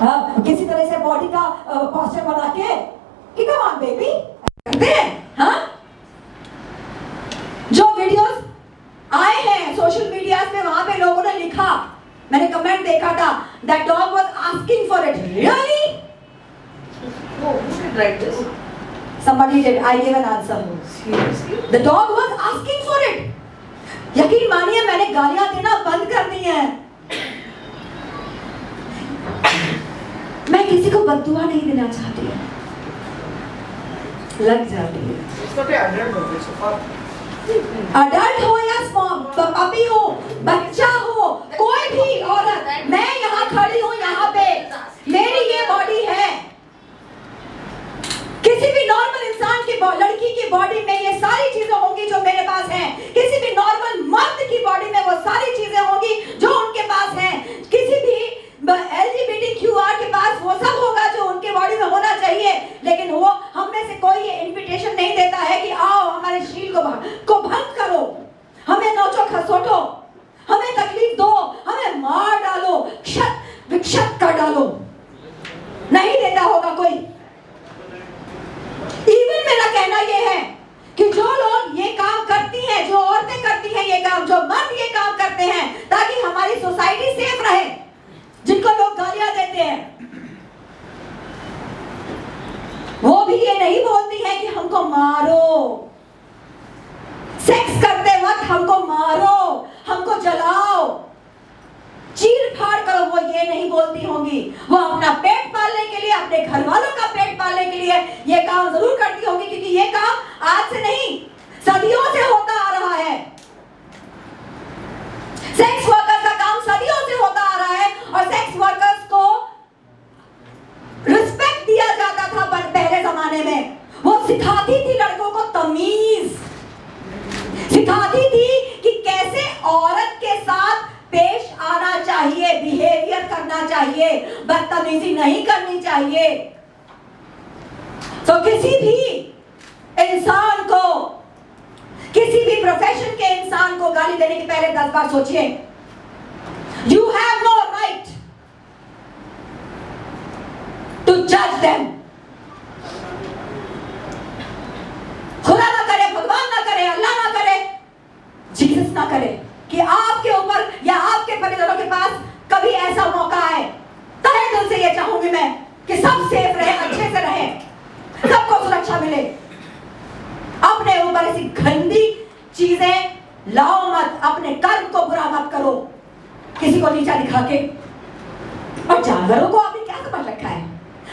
किसी तरह से बॉडी का पोस्चर बना के कि कम ऑन बेबी करते हैं। हाँ, जो वीडियोस आए हैं सोशल मीडिया पे, वहां पे लोगों ने लिखा, मैंने कमेंट देखा था, that dog was asking for it. Really? Oh, who did write this? Somebody did. I gave an answer. Seriously? The dog was asking for it. यकीन मानिए मैंने गालियां देना बंद कर दी है। मैं किसी को बद्दुआ नहीं देना चाहती है, लग जाती है। It's not an adult dog, it's a pup. Adult हो या पपी हो, बच्चा हो, कोई भी औरत, मैं यहाँ खड़ी हूँ, यहाँ पे मेरी ये बॉडी है। किसी भी नॉर्मल इंसान की लड़की की बॉडी में ये सारी चीजें होंगी जो मेरे पास हैं। किसी भी नॉर्मल मर्द की बॉडी में वो सारी चीजें होंगी जो उनके पास हैं। किसी भी LGBTQR के पास वो सब होगा जो उनके बॉडी में होना चाहिए। लेकिन वो हम में से कोई ये इनविटेशन नहीं देता है कि आओ हमारे शील को भंग करो, हमें नोचो खसोटो, हमें तकलीफ दो, हमें मार डालो, क्षत विक्षत कर डालो। नहीं देता होगा कोई। इवन मेरा कहना यह है कि जो लोग ये काम करती हैं, जो औरतें करती हैं ये काम, जो मर्द ये काम करते हैं ताकि हमारी सोसाइटी सेफ रहे, जिनको लोग गालियां देते हैं, वो भी ये नहीं बोलती हैं कि हमको मारो, सेक्स करते वक्त हमको मारो, हमको जलाओ, चीर फाड़ करो, वो ये नहीं बोलती होंगी। वो अपना पेट पालने के लिए, अपने घर वालों का पेट पालने के लिए ये काम जरूर करती होंगी, क्योंकि ये काम आज से नहीं सदियों से होता आ रहा है। सेक्स वर्कर का काम सदियों से होता आ रहा है और सेक्स वर्कर्स को रिस्पेक्ट दिया जाता था पहले जमाने में। वो सिखाती थी लड़कों को तमीज, सिखाती थी कि कैसे औरत के साथ पेश आना चाहिए, बिहेवियर करना चाहिए, बदतमीजी नहीं करनी चाहिए। तो किसी भी इंसान को, किसी भी प्रोफेशन के इंसान को गाली देने के पहले 10 बार सोचिए। You have no right to judge them. खुदा ना करे, भगवान ना करे, अल्लाह ना करे, जीसस ना करे कि आपके ऊपर या आपके परिजनों के पास कभी ऐसा मौका आए। तहे दिल से ये चाहूंगी मैं कि सब सेफ रहे, अच्छे से रहे, सबको सुरक्षा मिले। अपने ऊपर ऐसी गंदी चीजें लाओ मत, अपने कर्म को बुरा मत करो किसी को नीचा दिखा के। और जानवरों को आपने क्या समझ रखा है?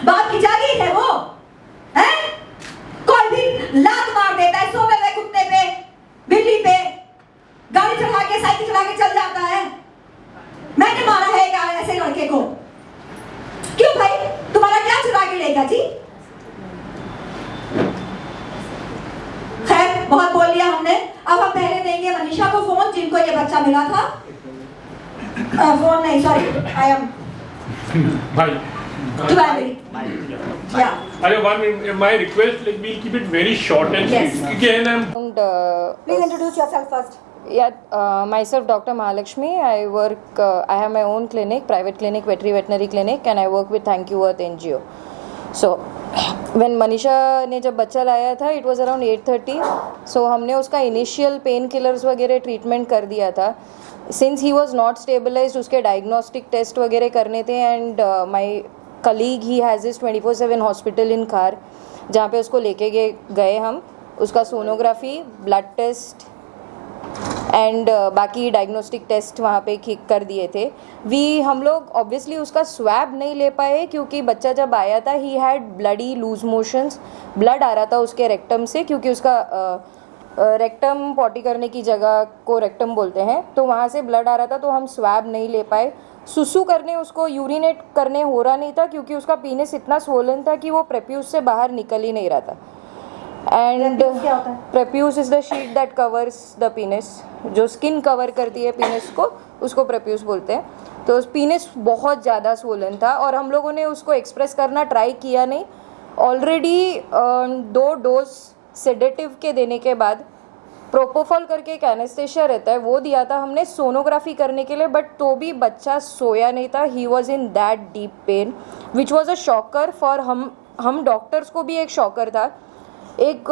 बाप की जागीर है वो, है? कोई भी लात मार देता है सोते हुए कुत्ते पे, बिल्ली पे, गाड़ी चढ़ा के, साइकिल चढ़ा के चल जाता है। मैंने मारा है क्या ऐसे लड़के को? क्यों भाई, तुम्हारा क्या चुरा के ले गया जी? खैर, बहुत बोल लिया हमने। अब हम पहले देंगे मनीषा को फोन, जिनको ये बच्चा मिला था। फोन नहीं, sorry, I am Bye. to Valerie. Yeah. My request, like, we'll keep it very short and Yes. sweet. Again, I'm Please introduce yourself first. Myself Dr. Mahalakshmi. I have my own clinic, private clinic, veterinary clinic, and I work with Thank You Earth NGO. So, when Manisha ने जब बच्चा लाया था, it was around 8:30. So हमने उसका initial pain killers वगैरह treatment कर दिया था. Since he was not stabilized, उसके diagnostic test वगैरह करने थे, and my colleague he has his 24/7 hospital in car, जहाँ पे उसको लेके गए हम, उसका सोनोग्राफी, ब्लड टेस्ट एंड बाकी डायग्नोस्टिक टेस्ट वहाँ पे कर दिए थे। हम लोग ऑब्वियसली उसका स्वैब नहीं ले पाए क्योंकि बच्चा जब आया था he had bloody loose motions, blood आ रहा था उसके रेक्टम से, क्योंकि उसका रेक्टम पॉटी करने की जगह को रेक्टम बोलते हैं, तो वहाँ से ब्लड आ रहा था, तो हम स्वैब नहीं ले पाए। सुसु करने, उसको यूरिनेट करने हो रहा नहीं था क्योंकि उसका पीनिस इतना स्वोलन था कि वो प्रेप्यूस से बाहर निकल ही नहीं रहा था। And prepuce is the sheet that covers the penis, जो स्किन कवर करती है पीनिस को, उसको प्रेप्यूस बोलते हैं। तो पीनिस बहुत ज़्यादा स्वोलन था और हम लोगों ने उसको एक्सप्रेस करना ट्राई किया नहीं। ऑलरेडी 2 डोज सेडेटिव के देने के बाद प्रोपोफॉल करके एक एनेस्थेशिया रहता है, वो दिया था हमने सोनोग्राफी करने के लिए, बट तो भी बच्चा सोया नहीं था. He was in that deep pain which was a shocker for हम डॉक्टर्स को भी एक शॉकर था. एक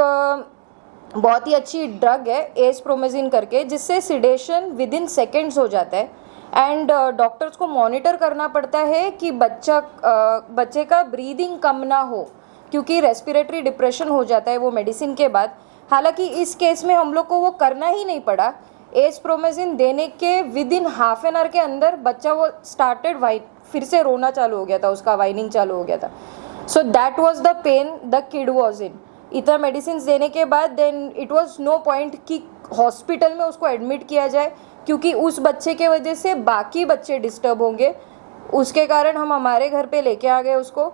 बहुत ही अच्छी ड्रग है एस्प्रोमेजिन करके, जिससे सिडेशन विद इन सेकेंड्स हो जाता है. एंड डॉक्टर्स को मॉनिटर करना पड़ता है कि बच्चे का ब्रीदिंग कम ना हो, क्योंकि रेस्पिरेटरी डिप्रेशन हो जाता है वो मेडिसिन के बाद. हालांकि इस केस में हम लोग को वो करना ही नहीं पड़ा. एस्प्रोमेजिन देने के with in half an hour के अंदर बच्चा वो स्टार्टेड फिर से रोना चालू हो गया था, उसका वाइनिंग चालू हो गया था. So that was the pain the kid was in. इतना मेडिसिन देने के बाद then it was no point कि हॉस्पिटल में उसको एडमिट किया जाए, क्योंकि उस बच्चे के वजह से बाकी बच्चे डिस्टर्ब होंगे. उसके कारण हम हमारे घर पे लेके आ गए उसको.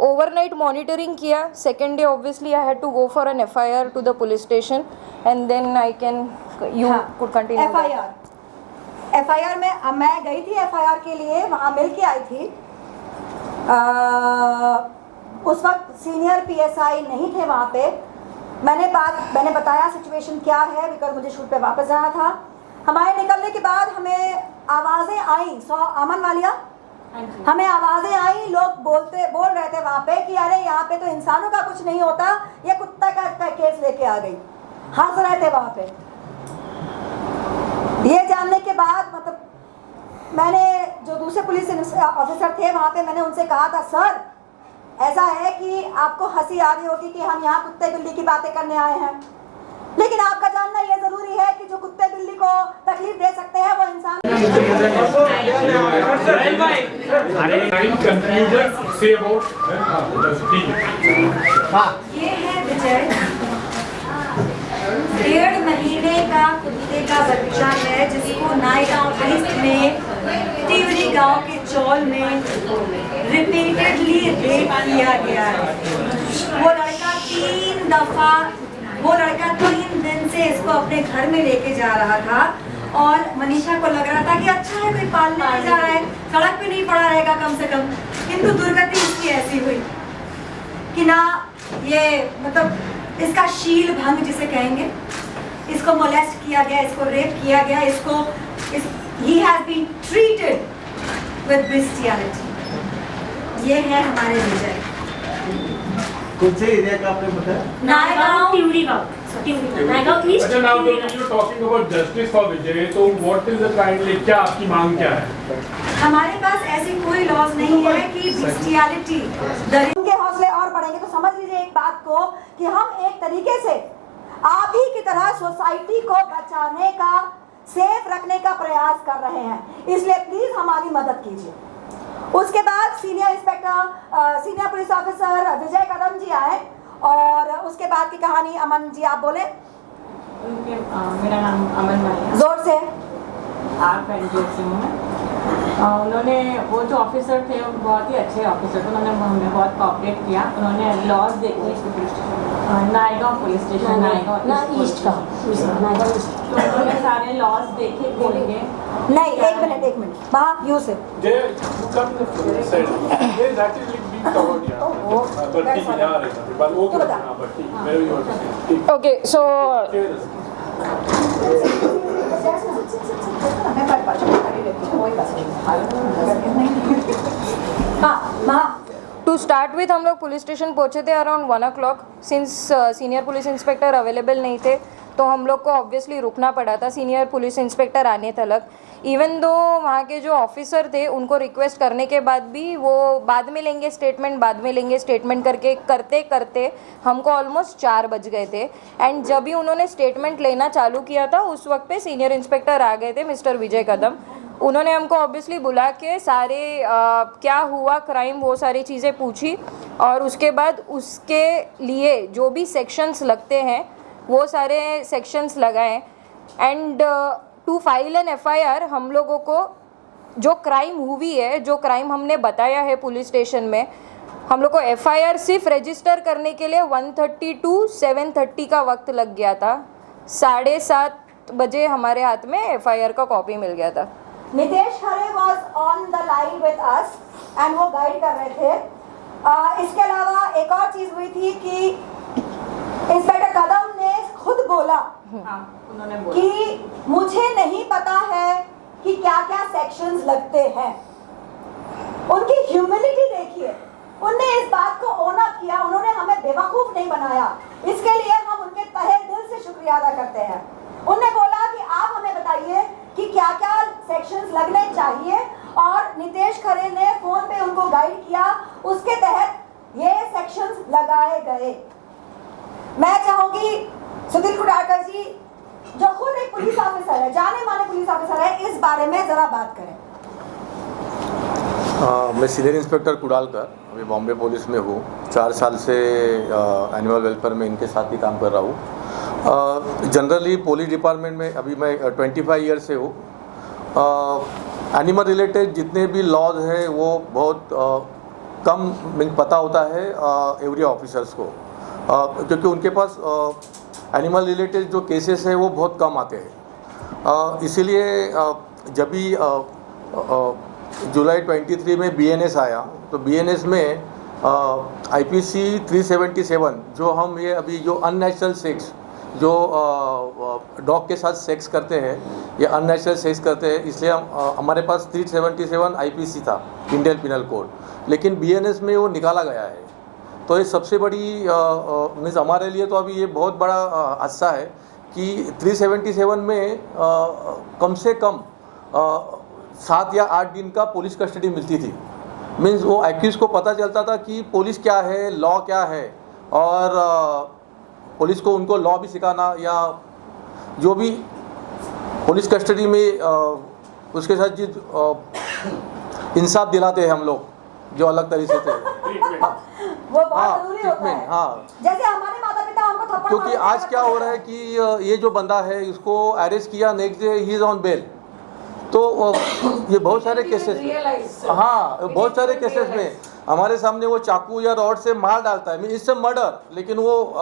ओवरनाइट मॉनिटरिंग किया. Second day obviously I had to go for an FIR to the police station and then I can you could continue. FIR में मैं गई थी FIR के लिए, वहाँ मिल के आई थी. उस वक्त सीनियर PSI नहीं थे वहाँ पे. मैंने बताया सिचुएशन क्या है, बिकॉज मुझे शूट पे वापस जाना था. हमारे निकलने के बाद हमें आवाज़ें आई, अमन वालिया, हमें आवाज़ें आई, लोग बोल रहे थे वहाँ पे कि अरे यहाँ पे तो इंसानों का कुछ नहीं होता, ये कुत्ता का केस लेके आ गई. हंस रहे थे वहाँ पे. ये जानने के बाद मतलब मैंने जो दूसरे पुलिस ऑफिसर थे वहाँ पे, मैंने उनसे कहा था सर ऐसा है कि आपको हंसी आ रही होगी कि हम यहाँ कुत्ते बिल्ली की बातें करने आए हैं, लेकिन आपका जानना ये जरूरी है कि जो कुत्ते बिल्ली को तकलीफ दे सकते हैं वो इंसान. ये है विजय, 1.5 महीने का कुत्ते का बच्चा है, जिसको नायगांव ईस्ट में तिवरी गांव के चौल में रिपीटेडली रेप किया गया है. वो लड़का 3 दिन से इसको अपने घर में लेके जा रहा था और मनीषा को लग रहा था कि अच्छा है कोई पालने नहीं जा रहा है, सड़क पे नहीं पड़ा रहेगा कम से कम. किंतु दुर्गति इसकी ऐसी हुई कि ना ये मतलब इसका शील भंग जिसे कहेंगे, इसको मोलेस्ट किया गया, इसको रेप किया गया, he has been treated with bestiality. ये है हमारे विजय. कौन से एरिया का आपने बताया? नायगांव तिवरी गांव. नायगांव ईस्ट. अच्छा, now you're talking about justice for Vijay, तो what is the kind, क्या आपकी मांग क्या है? हमारे पास ऐसी कोई लॉज नहीं है कि bestiality. उनके हौसले और बढ़ेंगे तो समझ लीजिए एक बात को कि हम एक तरीके से आप ही की तरह सोसाइटी को बचाने का, सेफ रखने का प्रयास कर रहे हैं. इसलिए प्लीज हमारी मदद कीजिए. उसके बाद सीनियर पुलिस ऑफिसर विजय कदम जी आए और उसके बाद की कहानी अमन जी आप बोले. मेरा नाम अमन है. जोर से. आप एनजीओ से हूँ. उन्होंने वो जो ऑफिसर थे वो बहुत ही अच्छे ऑफिसर थे. उन्होंने हमें बहुत कोऑपरेट किया. उन्होंने लॉज देखे Naigaon police station, Naigaon east का, नायगांव ईस्ट. तो उन्होंने सारे लॉज देखे खोल के. नहीं, एक मिनट वहाँ you say. Okay so to start with हम लोग पुलिस स्टेशन पहुंचे थे around 1 o'clock. Since senior police inspector available नहीं थे तो हम लोग को ऑब्वियसली रुकना पड़ा था सीनियर पुलिस इंस्पेक्टर आने तक. इवन दो वहाँ के जो ऑफिसर थे उनको रिक्वेस्ट करने के बाद भी वो बाद में लेंगे स्टेटमेंट करते करते हमको ऑलमोस्ट 4 बज गए थे. एंड जब भी उन्होंने स्टेटमेंट लेना चालू किया था उस वक्त पे सीनियर इंस्पेक्टर आ गए थे, मिस्टर विजय कदम. उन्होंने हमको ऑब्वियसली बुला के सारे क्या हुआ क्राइम वो सारी चीज़ें पूछी और उसके बाद उसके लिए जो भी सेक्शंस लगते हैं वो सारे सेक्शंस लगाए. And to file an FIR हम लोगों को जो क्राइम हुई है, जो क्राइम हमने बताया है पुलिस स्टेशन में, हम लोग को FIR सिर्फ रजिस्टर करने के लिए 1:30 to 7:30 का वक्त लग गया था. 7:30 बजे हमारे हाथ में FIR का कॉपी मिल गया था. Nitesh Khare was on the line with us and वो गाइड कर रहे थे. इसके अलावा एक और चीज़ हुई थी कि इंस्पेक्टर कदम ने खुद बोला हाँ उन्होंने बोला कि मुझे नहीं पता है कि क्या क्या सेक्शंस लगते हैं। उनकी ह्यूमिलिटी देखिए, उनने इस बात को ओन अप किया, उन्होंने हमें बेवकूफ नहीं बनाया। इसके लिए हम उनके तहे दिल से शुक्रिया अदा करते हैं। उन्होंने बोला कि आप हमें बताइए कि क्या क्या सेक्शंस लगने चाहिए, और नितेश खरे ने फोन पे उनको गाइड किया, उसके तहत ये सेक्शंस लगाए गए। मैं चाहूंगी सुधीर कुडारकर जी, जो खुद एक पुलिस ऑफिसर है, जाने माने पुलिस ऑफिसर है, इस बारे में जरा बात करें। मैं सीनियर इंस्पेक्टर कुडालकर, अभी बॉम्बे पुलिस में हूँ। 4 साल से एनिमल वेलफेयर में इनके साथ ही काम कर रहा हूँ। जनरली पुलिस डिपार्टमेंट में अभी मैं 25 ईयर से हूँ। एनिमल रिलेटेड जितने भी लॉज है वो बहुत कम पता होता है एवरी ऑफिसर्स को, क्योंकि उनके पास एनिमल रिलेटेड जो केसेस है वो बहुत कम आते हैं। इसीलिए जब भी जुलाई 23 में BNS आया, तो BNS में IPC 377 जो हम ये अभी जो अननेचुरल सेक्स, जो डॉग के साथ सेक्स करते हैं, ये अननेचुरल सेक्स करते हैं, इसलिए हमारे पास 377 IPC था, इंडियन पिनल कोड, लेकिन BNS में वो निकाला गया है। तो ये सबसे बड़ी मीन्स हमारे लिए तो अभी ये बहुत बड़ा हादसा है कि 377 में कम से कम 7 या 8 दिन का पुलिस कस्टडी मिलती थी। मीन्स वो एक्यूज को पता चलता था कि पुलिस क्या है, लॉ क्या है, और पुलिस को उनको लॉ भी सिखाना, या जो भी पुलिस कस्टडी में उसके साथ जो इंसाफ दिलाते हैं हम लोग, जो अलग तरीके से वो बहुत जरूरी होता है। हाँ, जैसे हमारे माता पिता हमको थप्पड़ क्योंकि मारते आज थे, क्या हो रहा है कि ये जो बंदा है इसको अरेस्ट किया, next day he is on bail. तो ये बहुत सारे केसेस, हाँ बहुत सारे केसेस में हमारे सामने वो चाकू या रॉड से मार डालता है, इससे मर्डर, लेकिन वो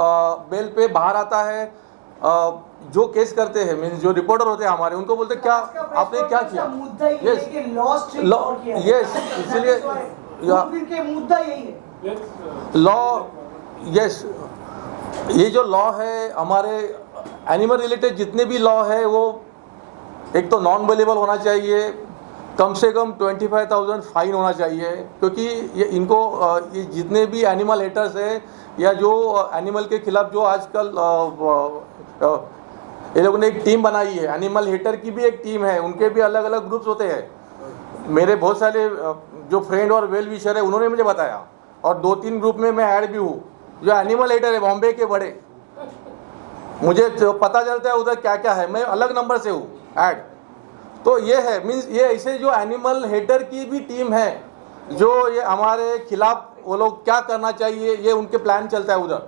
बेल पे बाहर आता है। जो केस करते हैं मीन्स जो रिपोर्टर होते हैं हमारे, उनको बोलते क्या आपने क्या किया, यस इसलिए मुद्दा यही है लॉ, यस ये जो लॉ है हमारे एनिमल रिलेटेड जितने भी लॉ है वो एक तो नॉन अवेलेबल होना चाहिए, कम से कम 25,000 फाइन होना चाहिए, क्योंकि ये इनको ये जितने भी एनिमल हेटर्स है या जो एनिमल के खिलाफ जो आजकल ये लोगों ने एक टीम बनाई है, एनिमल हेटर की भी एक टीम है, उनके भी अलग अलग ग्रुप्स होते हैं। मेरे बहुत सारे जो फ्रेंड और वेल विशर है उन्होंने मुझे बताया, और 2-3 ग्रुप में मैं ऐड भी हूँ जो एनिमल हेटर है बॉम्बे के बड़े, मुझे जो पता चलता है उधर क्या क्या है, मैं अलग नंबर से हूँ ऐड। तो ये है मीन्स ये ऐसे जो एनिमल हेटर की भी टीम है, जो ये हमारे खिलाफ वो लोग क्या करना चाहिए ये उनके प्लान चलता है उधर।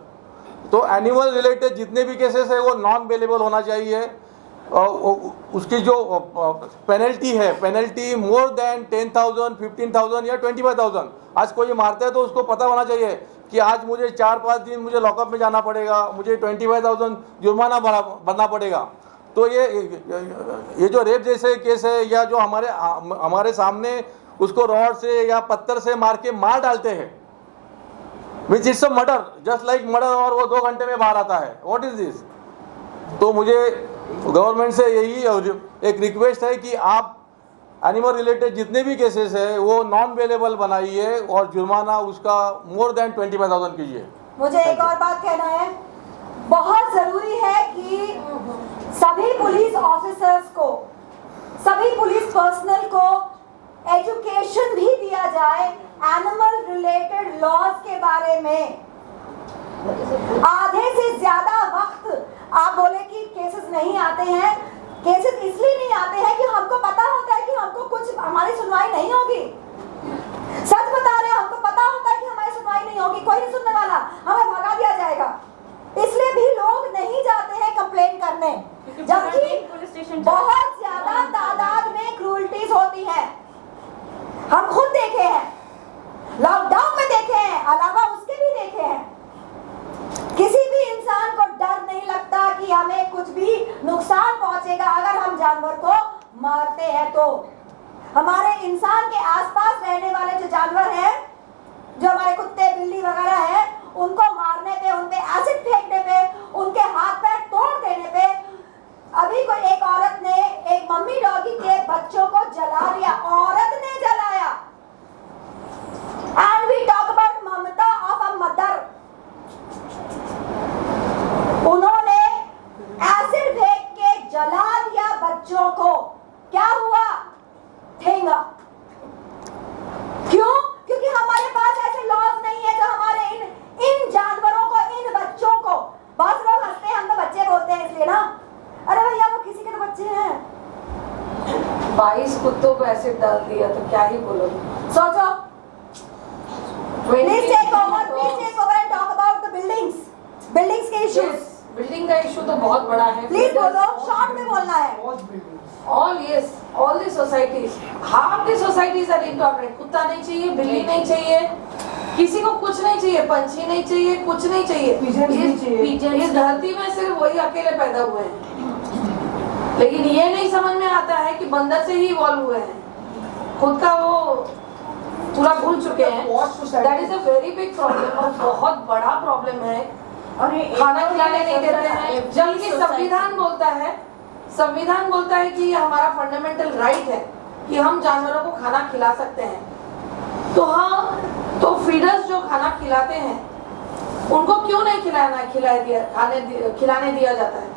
तो एनिमल रिलेटेड जितने भी केसेस है वो नॉन अवेलेबल होना चाहिए। उसकी जो पेनल्टी है, पेनल्टी मोर देन 10,000, 15,000 या 25,000। आज कोई मारता है तो उसको पता होना चाहिए कि आज मुझे 4-5 दिन मुझे लॉकअप में जाना पड़ेगा, मुझे 25,000 जुर्माना भरना पड़ेगा। तो ये जो रेप जैसे केस है, या जो हमारे सामने उसको रॉड से या पत्थर से मार डालते हैं, means it's a murder, just like murder, और वो 2 घंटे में बाहर आता है। What is this? तो मुझे गवर्नमेंट से यही एक रिक्वेस्ट है कि आप एनिमल रिलेटेड जितने भी केसेस है वो नॉन अवेलेबल बनाइए और जुर्माना उसका मोर देन 25,000 कीजिए। मुझे एक और बात कहना है, बहुत जरूरी है कि सभी पुलिस ऑफिसर्स को, सभी पुलिस पर्सनल को एजुकेशन भी दिया जाए एनिमल रिलेटेड लॉज के बारे में। आधे से ज्यादा वक्त आप बोले कि केसेस नहीं आते हैं, केसेस इसलिए नहीं आते हैं कि हमको पता होता है कि हमको कुछ हमारी सुनवाई नहीं होगी। सच बता रहे हैं, हमको पता होता है कि हमारी सुनवाई नहीं होगी, कोई नहीं सुनने वाला, हमें भगा दिया जाएगा। इसलिए भी लोग नहीं जाते हैं कंप्लेन करने, जबकि बहुत ज्यादा तादाद में क्रूरटीज होती है। हम खुद देखे हैं, लॉकडाउन में देखे हैं, अलावा उसके भी देखे हैं। किसी भी इंसान को डर नहीं लगता कि हमें कुछ भी नुकसान पहुंचेगा अगर हम जानवर को मारते हैं। तो हमारे इंसान के आसपास रहने वाले जो जानवर हैं, जो हमारे कुत्ते बिल्ली वगैरह हैं, उनको मारने पे, उन पे एसिड फेंकने पे, उनके हाथ पैर तोड़ देने एसिड डाल दिया तो क्या ही बोलोगे। सोचो, please take over and talk about the buildings के issues। बिल्डिंग का इशू तो बहुत बड़ा है। प्लीज बोलो, शॉर्ट में बोलना है। all the societies, half the societies are intolerant। कुत्ता नहीं चाहिए, बिल्ली नहीं चाहिए, किसी को कुछ नहीं चाहिए, पंछी नहीं चाहिए, कुछ नहीं चाहिए। इस धरती में सिर्फ वही अकेले पैदा हुए हैं, लेकिन ये नहीं समझ में आता है कि बंदर से ही इवॉल्व हुए हैं। खुद का वो पूरा भूल चुके हैं। That is a very big problem और बहुत बड़ा प्रॉब्लम है। खाना खिलाने नहीं देते हैं, जबकि संविधान बोलता है कि ये हमारा फंडामेंटल राइट है कि हम जानवरों को खाना खिला सकते हैं। तो हाँ, तो फीडर्स जो खाना खिलाते हैं उनको क्यों नहीं खिलाने दिया जाता है?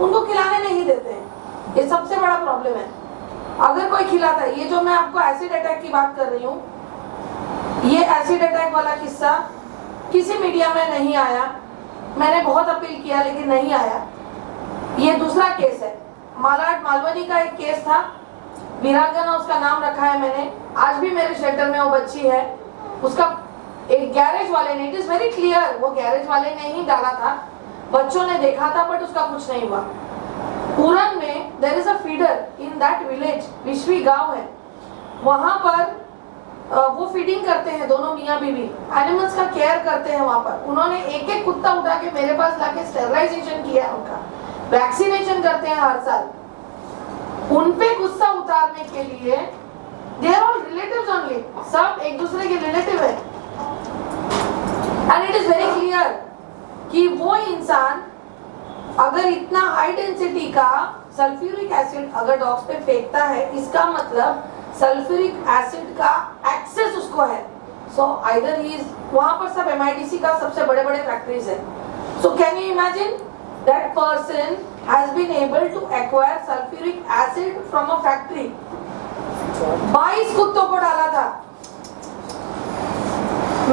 उनको खिलाने नहीं देते हैं। ये सबसे बड़ा प्रॉब्लम है। अगर कोई खिलाता है, ये जो मैं आपको एसिड अटैक की बात कर रही हूँ, ये एसिड अटैक वाला किस्सा किसी मीडिया में नहीं आया। मैंने बहुत अपील किया लेकिन नहीं आया। ये दूसरा केस है। मालाड मालवनी का एक केस था, वीरांगना उसका नाम रखा है मैंने। आज भी मेरे शेल्टर में वो बच्ची है। उसका एक गैरेज वाले ने, इट इज वेरी क्लियर, वो गैरेज वाले ने ही डाला था। बच्चों ने देखा था बट उसका कुछ नहीं हुआ। पूरन में there is a feeder in that village, विश्वी गांव है, वहां पर वो फीडिंग करते हैं, दोनों मियाँ बीवी एनिमल्स का केयर करते हैं वहां पर। उन्होंने एक एक कुत्ता उठा के मेरे पास लाके स्टेरिलाइजेशन किया है, उनका वैक्सीनेशन करते हैं हर साल। उन पे गुस्सा उतारने के लिए they are all relatives only, सब एक दूसरे के रिलेटिव है। And it is very clear कि वो इंसान अगर इतना हाई डेंसिटी का सल्फ्यूरिक एसिड अगर डॉग्स पे फेंकता है, इसका मतलब सल्फ्यूरिक एसिड का एक्सेस उसको है। सो आइदर ही इज, वहां पर सब MIDC का सबसे बड़े बड़े फैक्ट्रीज है। So can you imagine that person has been able to acquire sulphuric acid from a factory. 22 कुत्तों को डाला था।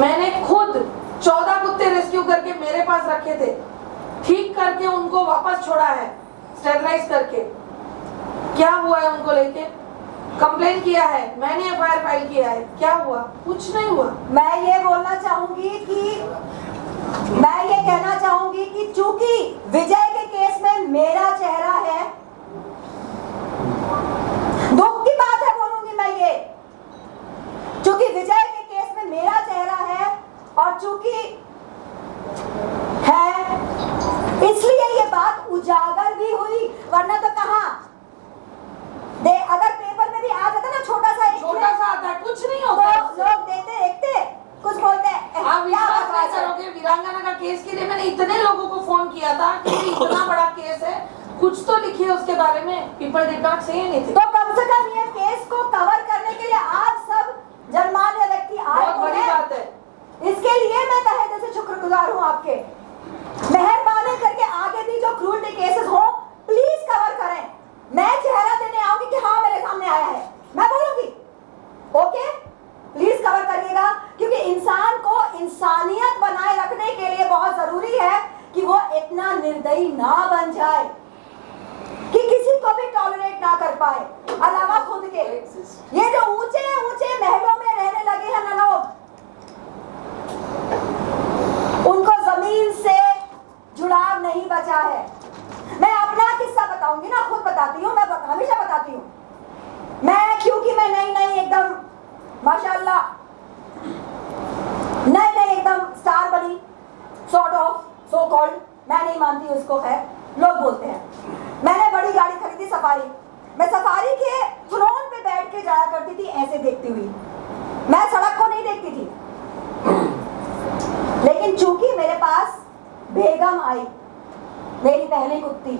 मैंने खुद 14 कुत्ते रेस्क्यू करके मेरे पास रखे थे, ठीक करके उनको वापस छोड़ा है स्टेरिलाइज करके। क्या हुआ है उनको लेके? कंप्लेन किया है, मैंने FIR फाइल किया है, क्या हुआ? कुछ नहीं हुआ। मैं ये बोलना चाहूंगी कि मैं ये कहना चाहूंगी कि चूंकि विजय के केस में मेरा चेहरा है, दुख की बात है बोलूंगी मैं ये, चूंकि विजय के केस में मेरा चेहरा है और चूंकि है इसलिए ये बात उजागर भी हुई, वरना तो कहां अगर पेपर में भी आ जाता ना छोटा सा आता है, कुछ नहीं होता। तो लोग देखते कुछ बोलते हैं। आप विश्वास नहीं करोगे, वीरांगना का केस के लिए मैंने इतने लोगों को फोन किया था कि इतना बड़ा केस है, कुछ तो लिखिए उसके बारे में। People did not say anything. तो कम से कम ये केस को कवर करने के लिए आप सब जनमान्य व्यक्ति आए, बहुत बड़ी बात है। इसके लिए मैं तहे दिल से शुक्रगुजार हूँ आपके। मेहरबानी करके आगे भी जो क्रूरटी केसेस हो प्लीज कवर करें। मैं चेहरा देने आऊंगी कि हाँ मेरे सामने आया है, मैं बोलूंगी ओके, प्लीज कवर करिएगा, क्योंकि इंसान को इंसानियत बनाए रखने के लिए बहुत जरूरी है कि वो इतना निर्दयी ना बन जाए कि किसी को भी टॉलरेट ना कर पाए अलावा खुद के। ये जो ऊंचे ऊंचे महलों में रहने लगे हैं ना लोग, उनको जमीन से जुड़ाव नहीं बचा है। मैं अपना किस्सा बताऊंगी ना, खुद बताती हूँ, मैं हमेशा बताती हूँ। मैं क्योंकि मैं नई एकदम माशाल्लाह नई एकदम स्टार बनी, सॉर्ट ऑफ सो कॉल्ड, मैं नहीं मानती उसको, है लोग बोलते हैं। मैंने बड़ी गाड़ी खरीदी सफारी, मैं सफारी के फ्रंट पे बैठ के जाया करती थी ऐसे देखती हुई, मैं सड़क को नहीं देखती थी। लेकिन चूंकि मेरे पास बेगम आई, मेरी पहली कुत्ती,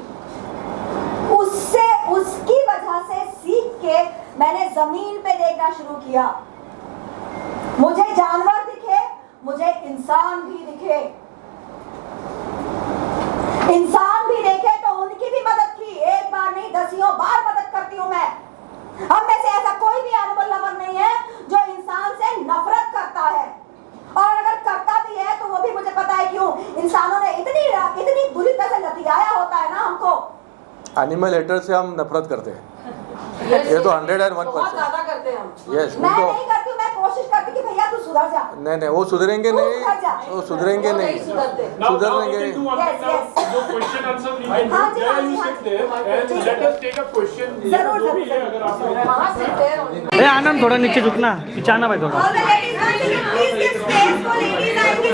उसकी वजह से सीख के मैंने जमीन पे देखना शुरू किया। मुझे जानवर दिखे, मुझे इंसान भी दिखे, इंसान भी देखे तो उनकी भी मदद की। एक बार नहीं, दसियों बार मदद करती हूँ मैं। हम में से ऐसा कोई भी एनिमल लवर नहीं है जो इंसान से नफरत करता है, और अगर करता भी है तो वो भी मुझे पता है क्यों। इंसानों ने इतनी बुरी तरह से लतियाया होता है ना हमको। एनिमल हेटर से हम नफरत करते हैं, ये तो 101%। बहुत ज्यादा करते करते हैं हम। यस मैं उनको नहीं करती हूँ, मैं कोशिश करती कि भैया तू सुधर जा। नहीं वो सुधरेंगे तू नहीं, सुधर जा। वो सुधरेंगे वो नहीं, नहीं सुधरते। Now we सुधरेंगे। can do one Yes, thing now. yes. जो question answer नहीं हाँ है, जी, there हाँ you जी, sit हाँ there जी। and ठीक let है। us take a question. जरूर, जो भी जरूर, है, अगर आपको वहाँ से देर होने ए आनंद थोड़ा नीचे झुकना, पीछे आना भाई थोड़ा। All the ladies, once again, please give space for ladies आएंगी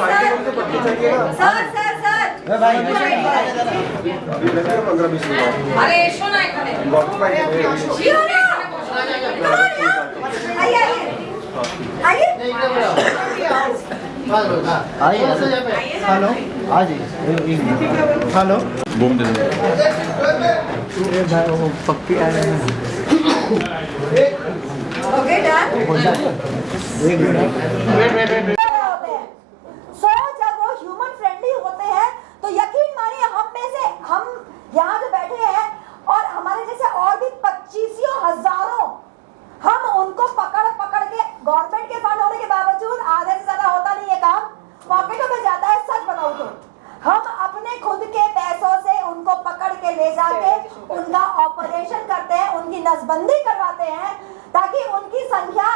सर, सर। अरे यशो ना एखादे क्यों ना? आइए, आइए। हेलो हाँ जी हेलो बूम दे दो। पप्पी आ रहे हैं Okay, done. एक मिनट सो जब वो ह्यूमन फ्रेंडली होते हैं तो यकीन मानिए हम यहाँ जो बैठे हैं और हमारे जैसे और भी 25 हजारों हम उनको पकड़ के गवर्नमेंट के फंड होने के बावजूद आधे से ज्यादा होता नहीं है काम, पॉकेटों में जाता है। सच बताऊं तो हम अपने खुद के पैसों से उनको पकड़ के ले जाके उनका ऑपरेशन करते हैं, उनकी नसबंदी करवाते हैं ताकि उनकी संख्या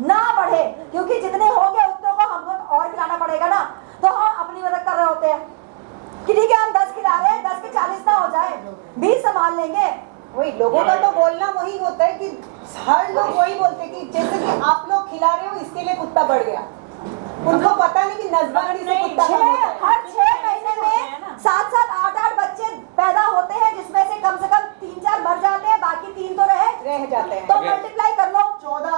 ना बढ़े, क्योंकि जितने होंगे उतनों को हमको और खिलाना पड़ेगा ना। तो हम अपनी मदद कर रहे होते हैं कि ठीक है हम 10 खिला रहे हैं, 10 के 40 ना हो जाए, 20 संभाल लेंगे। वही लोगों का तो बोलना वही होता है कि हर लोग वही बोलते हैं कि जैसे कि आप लोग खिला रहे हो इसके लिए कुत्ता बढ़ गया। उनको पता नहीं कि नसबंदी से कुत्ता कम होता है। हर 6 महीने में 7-7, 8-8 बच्चे पैदा होते हैं, जिसमें से कम 3-4 मर जाते हैं, बाकी 3 तो रह जाते हैं। तो मल्टीप्लाई कर लो, 14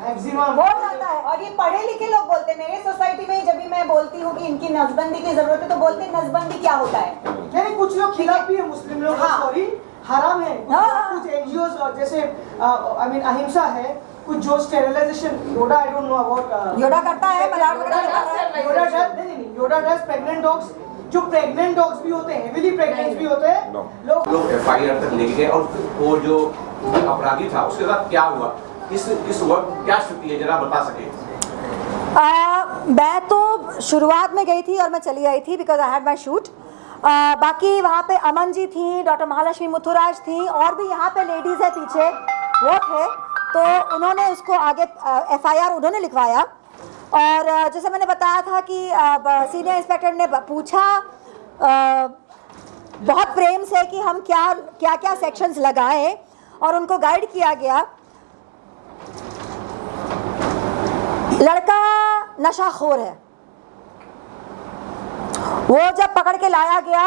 मैक्सिमम हो जाता है। और ये पढ़े लिखे लोग बोलते हैं। मेरे सोसाइटी में जब भी मैं बोलती हूँ कि इनकी नसबंदी की जरूरत है तो बोलते हैं नसबंदी क्या होता है। नहीं कुछ लोग खिलाफ भी है मुस्लिम लोग, हाँ। सॉरी हराम है। कुछ एनजीओज जैसे आई मीन अहिंसा है, कुछ जो sterilization YODA I don't know about YODA करता है, मलाड वगैरह करता है। योडा डज नहीं योडा डज प्रेग्नेंट डॉग्स, जो प्रेग्नेंट डॉग्स भी होते हैं, हेवीली प्रेग्नेंट भी होते हैं लोग एफआईआर तक लेके गए और वो जो अपराधी था उसके साथ क्या हुआ, इस वक्त क्या स्थिति है जरा बता सके। मैं तो शुरुआत में गई थी और मैं चली आई थी because I had my shoot. बाकी वहाँ पे अमन जी थी, डॉक्टर महालक्ष्मी मुथुराज थी, और भी यहाँ पे लेडीज है पीछे वो थे, तो उन्होंने उसको आगे एफआईआर उन्होंने लिखवाया। और जैसे मैंने बताया था कि सीनियर इंस्पेक्टर ने पूछा बहुत प्रेम से कि हम क्या सेक्शंस लगाएं और उनको गाइड किया गया। लड़का नशाखोर है, वो जब पकड़ के लाया गया,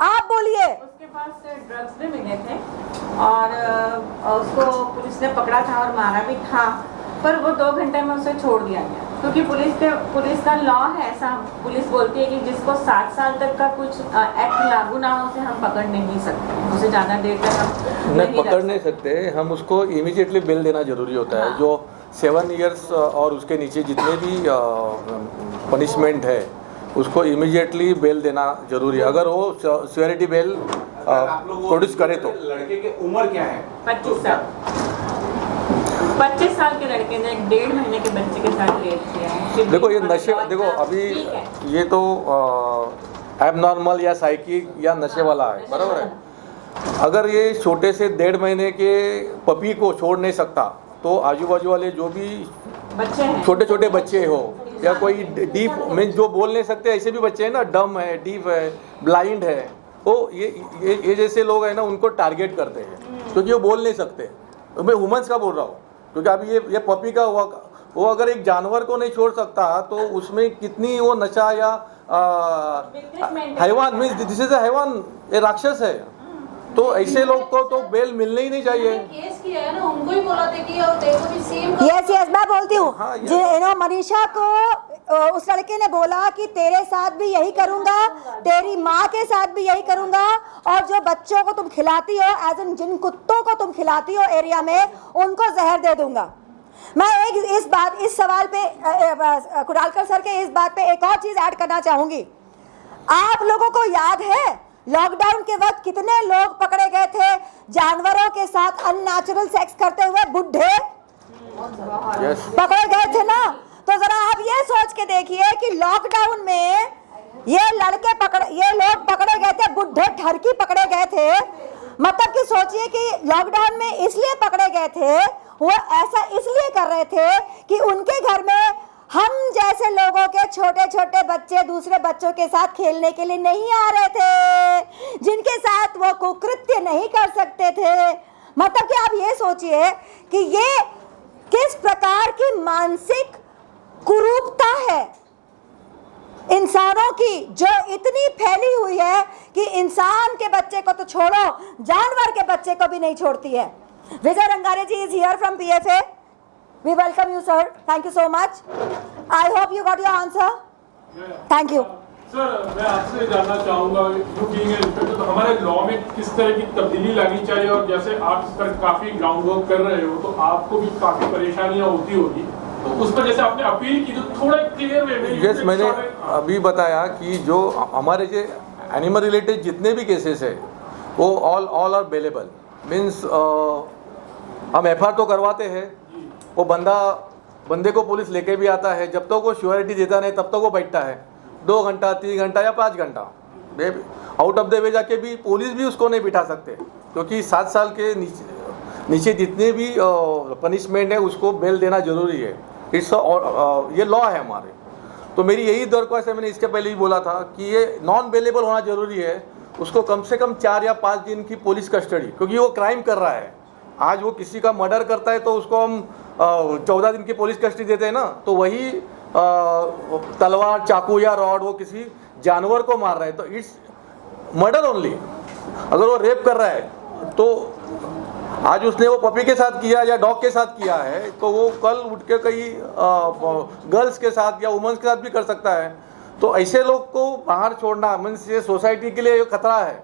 आप बोलिए। उसके पास ड्रग्स भी मिले थे और उसको पुलिस ने पकड़ा था और मारा भी था, पर वो 2 घंटे में उसे छोड़ दिया गया क्योंकि पुलिस का लॉ है ऐसा। पुलिस बोलती है कि जिसको 7 साल तक का कुछ एक्ट लागू ना हो उसे हम पकड़ नहीं सकते, उसे ज़्यादा देर तक हम नहीं पकड़ नहीं सकते, हम उसको इमीडिएटली बेल देना जरूरी होता है। जो 7 इयर्स और उसके नीचे जितने भी पनिशमेंट है उसको इमीडिएटली बेल देना जरूरी है, अगर वो सिक्योरिटी बेल प्रोड्यूस करे तो। लड़के की उम्र क्या है? 25 साल। 25 साल के लड़के ने 1.5 महीने के बच्चे के साथ रेप किया है। देखो ये नशे, देखो अभी ये तो एबनॉर्मल या साइकिक या नशे वाला है, बराबर है। अगर ये छोटे से 1.5 महीने के पपी को छोड़ नहीं सकता तो आजू बाजू वाले जो भी छोटे छोटे बच्चे हो या कोई डीप में जो बोल नहीं सकते ऐसे भी बच्चे हैं ना, डम है, डीप है, ब्लाइंड है, वो ये जैसे लोग हैं ना उनको टारगेट करते हैं क्योंकि वो बोल नहीं सकते। तो मैं ह्यूमंस का बोल रहा हूँ क्योंकि अभी ये पपी का हुआ, वो अगर एक जानवर को नहीं छोड़ सकता तो उसमें कितनी वो नशा या हैवान मीन्स दिस इज अ हैवान, ये राक्षस है। तो ऐसे लोग को तो बेल मिलने ही नहीं चाहिए। केस किया है ना, उनको ही बोला था कि और देखो भी सेम। यस मैं बोलती हूँ। हाँ, मनीषा को उस लड़के ने बोला कि तेरे साथ भी यही करूंगा, तेरी माँ के साथ भी यही करूंगा, और जो बच्चों को तुम खिलाती हो, एज इन जिन कुत्तों को तुम खिलाती हो एरिया में, उनको जहर दे दूंगा। मैं इस सवाल पे कुडालकर सर के इस बात पे एक और चीज ऐड करना चाहूंगी। आप लोगों को याद है लॉकडाउन के वक्त कितने लोग पकड़े गए थे जानवरों के साथ अननेचुरल सेक्स करते हुए? बुढ़े पकड़े गए थे ना। तो जरा आप ये सोच के देखिए कि लॉकडाउन में ये लोग पकड़े गए थे, बुढ़े ठरकी पकड़े गए थे। मतलब कि सोचिए कि लॉकडाउन में इसलिए पकड़े गए थे, वो ऐसा इसलिए कर रहे थे कि उनके घर में हम जैसे लोगों के छोटे छोटे बच्चे दूसरे बच्चों के साथ खेलने के लिए नहीं आ रहे थे, जिनके साथ वो कुकृत्य नहीं कर सकते थे। मतलब कि आप ये सोचिए कि ये किस प्रकार की मानसिक कुरूपता है इंसानों की, जो इतनी फैली हुई है कि इंसान के बच्चे को तो छोड़ो, जानवर के बच्चे को भी नहीं छोड़ती है। Vijay Rangare ji is here from PFA. We welcome you, sir. Thank you so much. I hope you got your answer. Thank you. Sir मैं आपसे जानना चाहूँगा, जो बीइंग एन इंस्पेक्टर, तो हमारे लॉ में किस तरह की तब्दीली लानी चाहिए, और जैसे आप इस पर काफ़ी ग्राउंड वर्क कर रहे हो तो आपको भी काफ़ी परेशानियाँ होती होगी, तो उस पर जैसे आपने अपील की तो थोड़ा क्लियर वे में। यस, मैंने अभी बताया कि जो हमारे जो एनिमल रिलेटेड जितने भी केसेस है वो ऑल आर बेलेबल, मीन्स हम FIR तो करवाते हैं, वो बंदे को पुलिस लेके भी आता है, जब तक वो श्योरिटी देता नहीं तब तक वो बैठता है 2 घंटा 3 घंटा या 5 घंटा। आउट ऑफ द वे जाके भी पुलिस भी उसको नहीं बिठा सकते, क्योंकि 7 साल के नीचे जितने भी पनिशमेंट है उसको बेल देना जरूरी है। इट्स ये लॉ है हमारे। तो मेरी यही दरख्वास्त है, मैंने इसके पहले ही बोला था कि ये नॉन बेलेबल होना जरूरी है, उसको कम से कम 4 या 5 दिन की पुलिस कस्टडी, क्योंकि वो क्राइम कर रहा है। आज वो किसी का मर्डर करता है तो उसको हम 14 दिन की पुलिस कस्टडी देते हैं ना, तो वही तलवार चाकू या रॉड वो किसी जानवर को मार रहा है तो इट्स मर्डर ओनली। अगर वो रेप कर रहा है तो आज उसने वो पपी के साथ किया या डॉग के साथ किया है तो वो कल उठ के कहीं गर्ल्स के साथ या वुमेन्स के साथ भी कर सकता है। तो ऐसे लोग को बाहर छोड़ना मीन्स ये सोसाइटी के लिए खतरा है।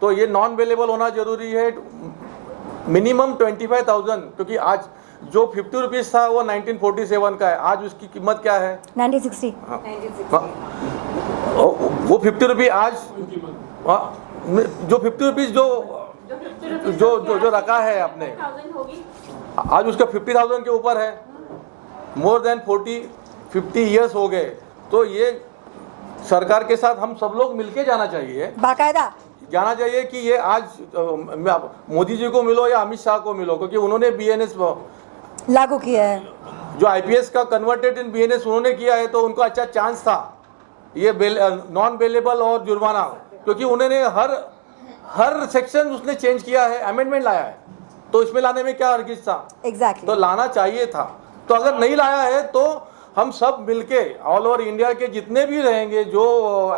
तो ये नॉन अवेलेबल होना जरूरी है, मिनिमम 25,000, क्योंकि आज जो 50 रुपीज़ था वो 1947 का है, आज उसकी कीमत क्या है 1960। हाँ। वो 50 रुपये आज जो 50 रुपीज़ जो रखा है आपने, आज उसका 50,000 के ऊपर है। मोर देन 50 ईयर्स हो गए। तो ये सरकार के साथ हम सब लोग मिलके जाना चाहिए, बाकायदा जाना चाहिए कि ये आज मोदी जी को मिलो या अमित शाह को मिलो, क्योंकि उन्होंने BNS लागू किया है, जो IPS का कन्वर्टेड इन BNS उन्होंने किया है, तो उनको अच्छा चांस था ये नॉन बेलेबल और जुर्माना, क्योंकि उन्होंने हर सेक्शन उसने चेंज किया है, अमेंडमेंट लाया है। तो इसमें लाने में क्या हरगिज था? एग्जैक्टली। तो लाना चाहिए था। तो अगर नहीं लाया है तो हम सब मिलके ऑल ओवर इंडिया के जितने भी रहेंगे जो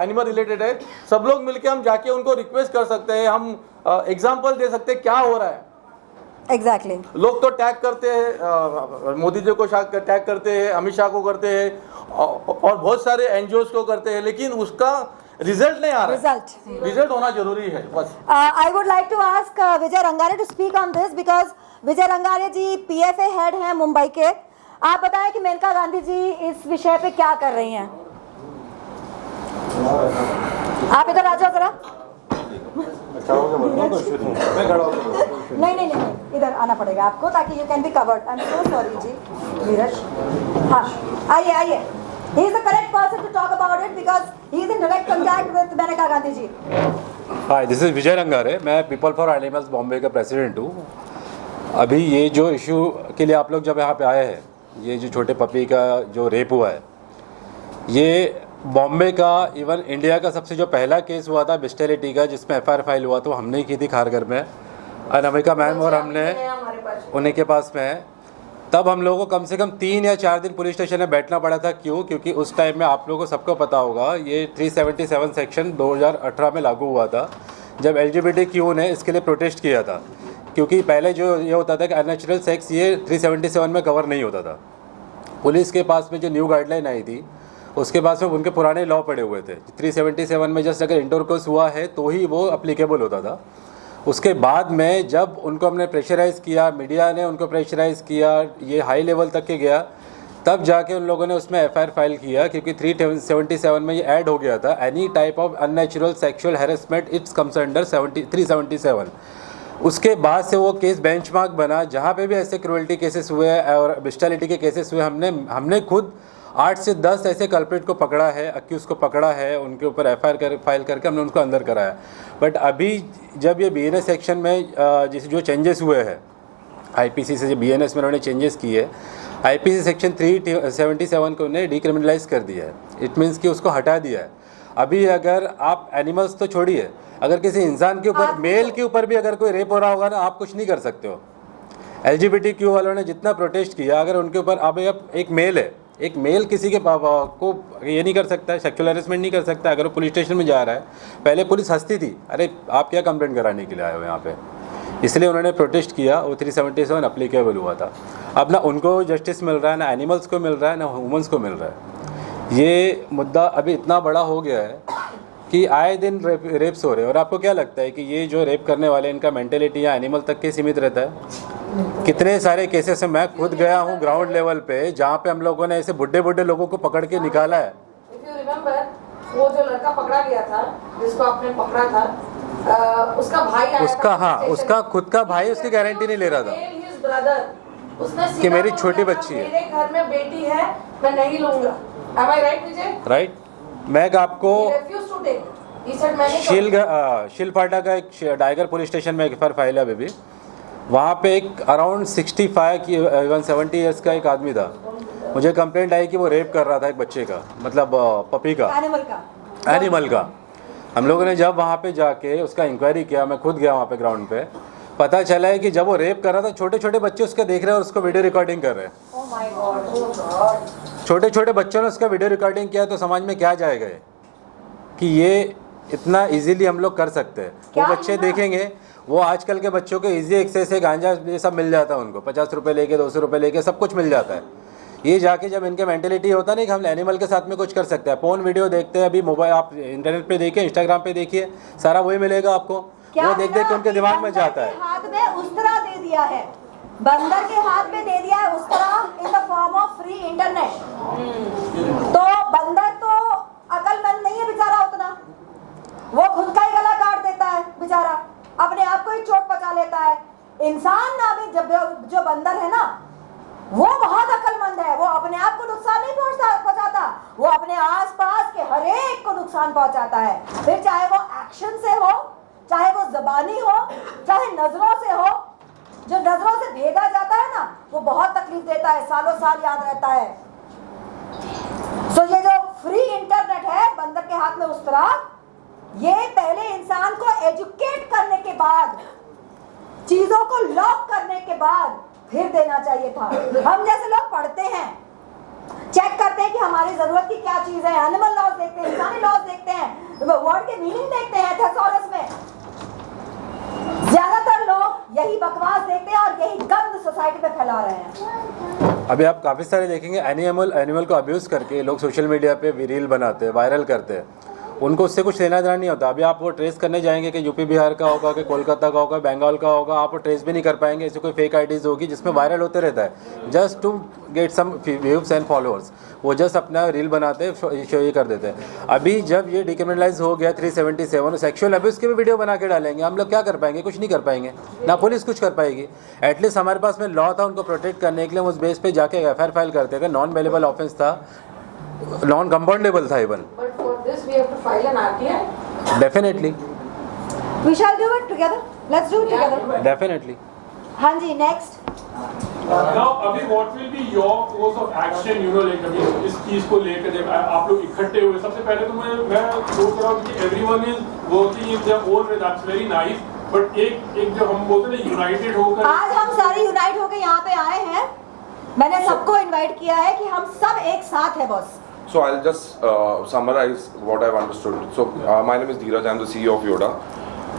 एनिमल रिलेटेड है, सब लोग मिलके हम जाके उनको रिक्वेस्ट कर सकते हैं, हम एग्जांपल दे सकते हैं क्या हो रहा है। एग्जैक्टली। लोग तो टैग करते हैं, मोदी जी को टैग करते हैं, अमित शाह को करते हैं और बहुत सारे NGOs को करते हैं, लेकिन उसका रिजल्ट नहीं आ रहा है। रिजल्ट होना जरूरी है बस। I would like to ask Vijay Rangare to speak on this, because Vijay Rangare ji PFA head हैं मुंबई के। आप बताएं कि मेनका गांधी जी इस विषय पे क्या कर रही हैं। आप इधर आ जाओ जरा। नहीं, इधर आना पड़ेगा आपको ताकि you can be covered. I am so sorry ji Neeraj. हाँ, आइए। He is the correct person to talk about it because he is in direct contact with Maneka Gandhi ji. Hi, this is विजय रंगारे। मैं पीपल फॉर एनिमल्स बॉम्बे का president हूँ। अभी ये जो issue के लिए आप लोग जब यहाँ पे आए हैं, ये जो छोटे पपी का जो रेप हुआ है, ये बॉम्बे का इवन इंडिया का सबसे जो पहला केस हुआ था बिस्टेलिटी का, जिसमें FIR फाइल हुआ तो हमने की थी खारघर में, अनामिका मैम और हमने उन्हीं के पास में है। तब हम लोगों को कम से कम 3 या 4 दिन पुलिस स्टेशन में बैठना पड़ा था। क्यों? क्योंकि उस टाइम में आप लोगों को सबको पता होगा ये 377 सेक्शन 2018 में लागू हुआ था, जब LGBTQ ने इसके लिए प्रोटेस्ट किया था। क्योंकि पहले जो ये होता था कि अननेचुरल सेक्स ये 377 में कवर नहीं होता था। पुलिस के पास में जो न्यू गाइडलाइन आई थी उसके पास में उनके पुराने लॉ पड़े हुए थे। 377 में जस्ट अगर इंटरकोर्स हुआ है तो ही वो अप्लीकेबल होता था। उसके बाद में जब उनको हमने प्रेशराइज़ किया, मीडिया ने उनको प्रेशराइज़ किया, ये हाई लेवल तक के गया, तब जाके उन लोगों ने उसमें FIR फाइल किया। क्योंकि 377 में ये ऐड हो गया था, any type of unnatural sexual harassment it's comes under 377। उसके बाद से वो केस बेंचमार्क बना। जहाँ पे भी ऐसे क्रूअल्टी केसेस हुए और बिस्टेलिटी के केसेस हुए, हमने खुद 8 से 10 ऐसे कल्प्रिट को पकड़ा है, अक्यूज़ को पकड़ा है, उनके ऊपर FIR फाइल करके हमने उनको अंदर कराया। बट अभी जब ये BNS सेक्शन में जिस जो चेंजेस हुए हैं, आईपीसी से जो बीएनएस में उन्होंने चेंजेस किए, आईपीसी सेक्शन 377 को उन्हें डिक्रिमिनलाइज कर दिया है। इट मीन्स कि उसको हटा दिया है। अभी अगर आप एनिमल्स तो छोड़िए, अगर किसी इंसान के ऊपर, मेल के ऊपर भी अगर कोई रेप हो रहा होगा ना, आप कुछ नहीं कर सकते हो। LGBTQ वालों ने जितना प्रोटेस्ट किया, अगर उनके ऊपर अब एक मेल है, एक मेल किसी के को ये नहीं कर सकता है, सेक्सुअल हैरेसमेंट नहीं कर सकता। अगर वो पुलिस स्टेशन में जा रहा है, पहले पुलिस हंसती थी, अरे आप क्या कंप्लेंट कराने के लिए आए हो यहाँ पे, इसलिए उन्होंने प्रोटेस्ट किया। वो 377 अप्लीकेबल हुआ था। अब ना उनको जस्टिस मिल रहा है, ना एनिमल्स को मिल रहा है, ना ह्यूमंस को मिल रहा है। ये मुद्दा अभी इतना बड़ा हो गया है कि आए दिन रेप्स हो रहे हैं। और आपको क्या लगता है कि ये जो रेप करने वाले, इनका मेंटेलिटी या एनिमल तक के सीमित रहता है? कितने सारे केसेस में मैं खुद गया हूँ ग्राउंड लेवल पे, जहाँ पे हम लोगों ने ऐसे बुढ़े लोगों को पकड़ के निकाला है। If you remember, वो जो लड़का पकड़ा गया था, जिसको आपने पकड़ा था, उसका भाई आया उसका, था, हाँ, उसका खुद का भाई उसकी गारंटी नहीं ले रहा था his brother, उसने कि मेरी सीधा छोटी बोला, बच्ची है, मेरे घर में बेटी है, मैं नहीं लूंगा। Am I right, Vijay? Right. मैं आपको He refused to take. He said, मैंने शिलफाटा का एक डाइगर पुलिस स्टेशन में एक फाइल है अभी भी। वहाँ पे एक अराउंड 65 की 70 ईयर्स का एक आदमी था। मुझे कंप्लेंट आई कि वो रेप कर रहा था एक बच्चे का, मतलब पपी का, एनिमल का। हम लोगों ने जब वहाँ पे जाके उसका इंक्वायरी किया, मैं खुद गया वहाँ पे ग्राउंड पे, पता चला है कि जब वो रेप कर रहा था, छोटे छोटे बच्चे उसका देख रहे हैं और उसको वीडियो रिकॉर्डिंग कर रहे हैं। छोटे छोटे बच्चों ने उसका वीडियो रिकॉर्डिंग किया, तो समाज में क्या जाएगा कि ये इतना इजीली हम लोग कर सकते हैं। वो बच्चे देखेंगे, वो आजकल के बच्चों को इजी एक्सेस है, गांजा ये सब मिल जाता है उनको, 50 रुपये लेके, 200 रुपये लेके सब कुछ मिल जाता है। ये जाके जब इनके मेंटेलिटी होता नहीं कि हम एनिमल के साथ में कुछ कर सकते हैं। पोर्न वीडियो देखते हैं, अभी मोबाइल आप इंटरनेट पे देखिए, इंस्टाग्राम पे देखिए, सारा वही मिलेगा आपको। वो देख देख के उनके दिमाग में जाता है। हाथ में उस तरह दे दिया है, बंदर के हाथ में दे दिया है उस तरह, in the form of free internet. तो बंदर तो अकलमंद नहीं है बेचारा उतना, वो खुद का ही गला काट देता है बेचारा, अपने आप को ही चोट पहुंचा लेता है। इंसान नामिक जो बंदर है ना, वो बहुत अकलमंद है। वो अपने आप को नुकसान नहीं पहुंचाता, वो अपने आसपास के हर एक को नुकसान पहुंचाता है। फिर चाहे वो एक्शन से हो, चाहे वो जबानी हो, चाहे नजरों से हो। जो नजरों से भेदा जाता है ना, वो बहुत तकलीफ देता है, सालों साल याद रहता है। सो ये जो फ्री इंटरनेट है बंदर के हाथ में उस तरह, ये पहले इंसान को एजुकेट करने के बाद, चीजों को लॉक करने के बाद फिर देना चाहिए था। हम जैसे लोग पढ़ते हैं, चेक करते हैं कि हमारी जरूरत की क्या चीज है, एनिमल लॉज देखते हैं, इंसानी लॉज देखते हैं, वर्ड के मीनिंग देखते हैं थेसॉरस में। ज्यादातर लोग यही बकवास देखते हैं और यही गंद सोसाइटी पे फैला रहे हैं। अभी आप काफ़ी सारे देखेंगे एनिमल को अब्यूज़ करके लोग सोशल मीडिया पे रील बनाते हैं, वायरल करते हैं। उनको उससे कुछ लेना देना नहीं होता। अभी आप वो ट्रेस करने जाएंगे कि यूपी बिहार का होगा, कि कोलकाता का होगा, बंगाल का होगा, आप वो ट्रेस भी नहीं कर पाएंगे। ऐसी कोई फेक आईडीज़ होगी जिसमें वायरल होते रहता है, just to get some views and followers. वो जस्ट अपना रील बनाते हैं, शो ये कर देते हैं। अभी जब ये डिक्रिमिनलाइज हो गया 377, सेक्शुअल अब्यूज़ के भी वीडियो बना के डालेंगे, हम लोग क्या कर पाएंगे? कुछ नहीं कर पाएंगे, ना पुलिस कुछ कर पाएगी। एटलीस्ट हमारे पास में लॉ था उनको प्रोटेक्ट करने के लिए, उस बेस पे जाके FIR फाइल करते थे। नॉन बेलेबल ऑफेंस था, नॉन कंपाउंडेबल था even. But for this we have to file an RTI. Definitely. We shall do it together. Let's do it together. Definitely. हाँ जी, next. Now, अभी what will be your course of action, you know, like अभी इस चीज को लेकर जब आप लोग इकट्ठे हुए, सबसे पहले तो मैं सोच रहा हूँ कि everyone is working in their own way, that's very nice. But एक जो हम बोलते हैं यूनाइटेड होकर, आज हम सारे यूनाइट होकर यहाँ पे आए हैं। मैंने सबको इनवाइट किया है कि हम सब एक साथ हैं boss. So I'll just summarize what I've understood. So my name is Dheeraj, I'm the CEO of Yoda.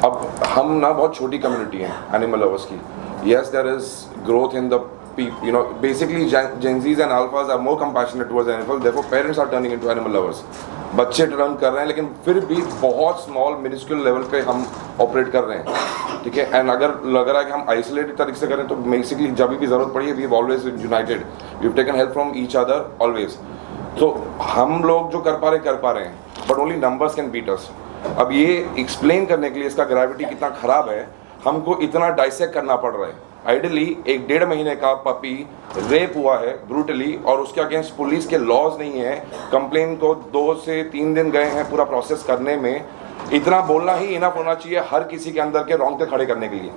अब हम ना बहुत छोटी कम्युनिटी हैं एनिमल लवर्स की. Yes, there is growth in the people. You know, basically Gen Zs and Alphas are more compassionate towards animals. Therefore, parents are turning into animal lovers. बच्चे turn कर रहे हैं, लेकिन फिर भी बहुत स्मॉल मिनिस्क्यूल लेवल पे हम ऑपरेट कर रहे हैं, ठीक है. एंड अगर लग रहा है कि हम आइसोलेटेड तरीके से करें, तो बेसिकली जब भी जरूरत पड़ी है, we have always united, we have taken help from each other always. तो हम लोग जो कर पा रहे हैं, but only numbers can beat us. अब ये एक्सप्लेन करने के लिए इसका ग्रेविटी कितना खराब है, हमको इतना डाइसेक्ट करना पड़ रहा है. आइडियली एक 1.5 महीने का पपी रेप हुआ है ब्रूटली, और उसके अगेंस्ट पुलिस के लॉज नहीं है. कंप्लेन को 2 से 3 दिन गए हैं पूरा प्रोसेस करने में. इतना बोलना ही इनफ होना चाहिए हर किसी के अंदर के रोंगटे खड़े करने के लिए.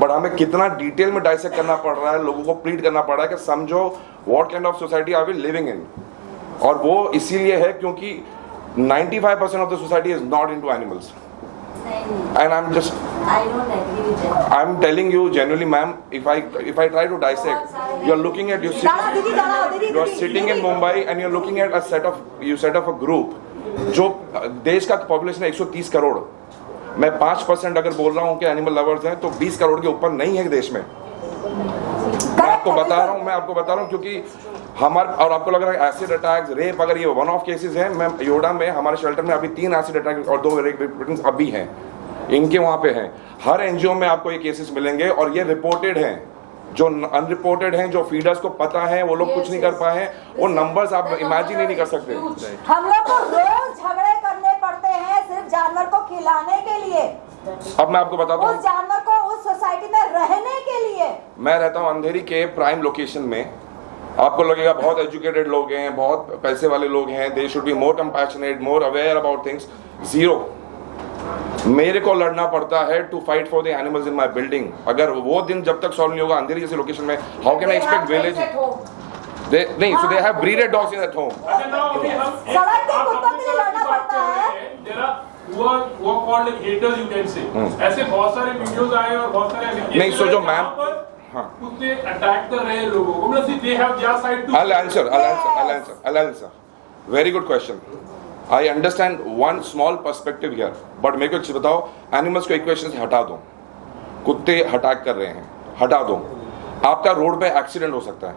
बट हमें कितना डिटेल में डाइसेक्ट करना पड़ रहा है, लोगों को प्लीड करना पड़ रहा है कि समझो what kind of society are we living in. और वो इसीलिए है क्योंकि 95% of the society is not into animals. And I'm just, I don't agree with that. I'm telling you genuinely, ma'am, if I try to dissect, you're looking at, you're sitting in Mumbai and you're looking at you set up a group, जो देश का population है 130 करोड़, मैं 5% अगर बोल रहा हूँ कि एनिमल लवर्स हैं, तो 20 करोड़ के ऊपर नहीं है देश में। मैं आपको बता रहा हूँ क्योंकि और आपको लग रहा है एसिड अटैक्स, रेप, अगर ये वन ऑफ केसेस हैं, मैं योडा में हमारे शेल्टर में अभी 3 एसिड अटैक और 2 रेप अभी हैं, इनके वहाँ पे हैं। हर एनजीओ में आपको ये केसेस मिलेंगे और ये रिपोर्टेड हैं। जो अनरिपोर्टेड हैं, जो फीडर्स को पता है, वो लोग कुछ नहीं कर पाए हैं, वो नंबर्स आप इमेजिन ही नहीं कर सकते। हम लोग को रोज झगड़े करने पड़ते हैं सिर्फ जानवर को खिलाने के लिए। अब मैं आपको बताता हूँ, उस जानवर को उस सोसाइटी में रहने के लिए। मैं रहता हूँ अंधेरी के प्राइम लोकेशन में। आपको लगेगा बहुत एजुकेटेड लोग हैं, बहुत पैसे वाले लोग हैं, they should be more compassionate, more aware about things. Zero. मेरे को लड़ना पड़ता है to fight for the animals in my building. अगर वो दिन जब तक सॉल्व नहीं होगा अंधेरी जैसे लोकेशन में, how can I expect village? नहीं, so they have breeded dogs in at home. सड़क के कुत्तों के लिए लड़ना पड़ता है। वो called like haters you can say, ऐसे बहुत सारे वीडियोस आए और बहुत सारे नहीं, सो जो मैम कुत्ते अटैक कर रहे हैं लोगों को, मतलब they have their side too. I'll answer. Very good question. I understand one small perspective here, but मेरे को एक चीज बताओ, एनिमल्स को इक्वेशन से हटा दो, कुत्ते अटैक कर रहे हैं, हटा दो। आपका रोड पे एक्सीडेंट हो सकता है,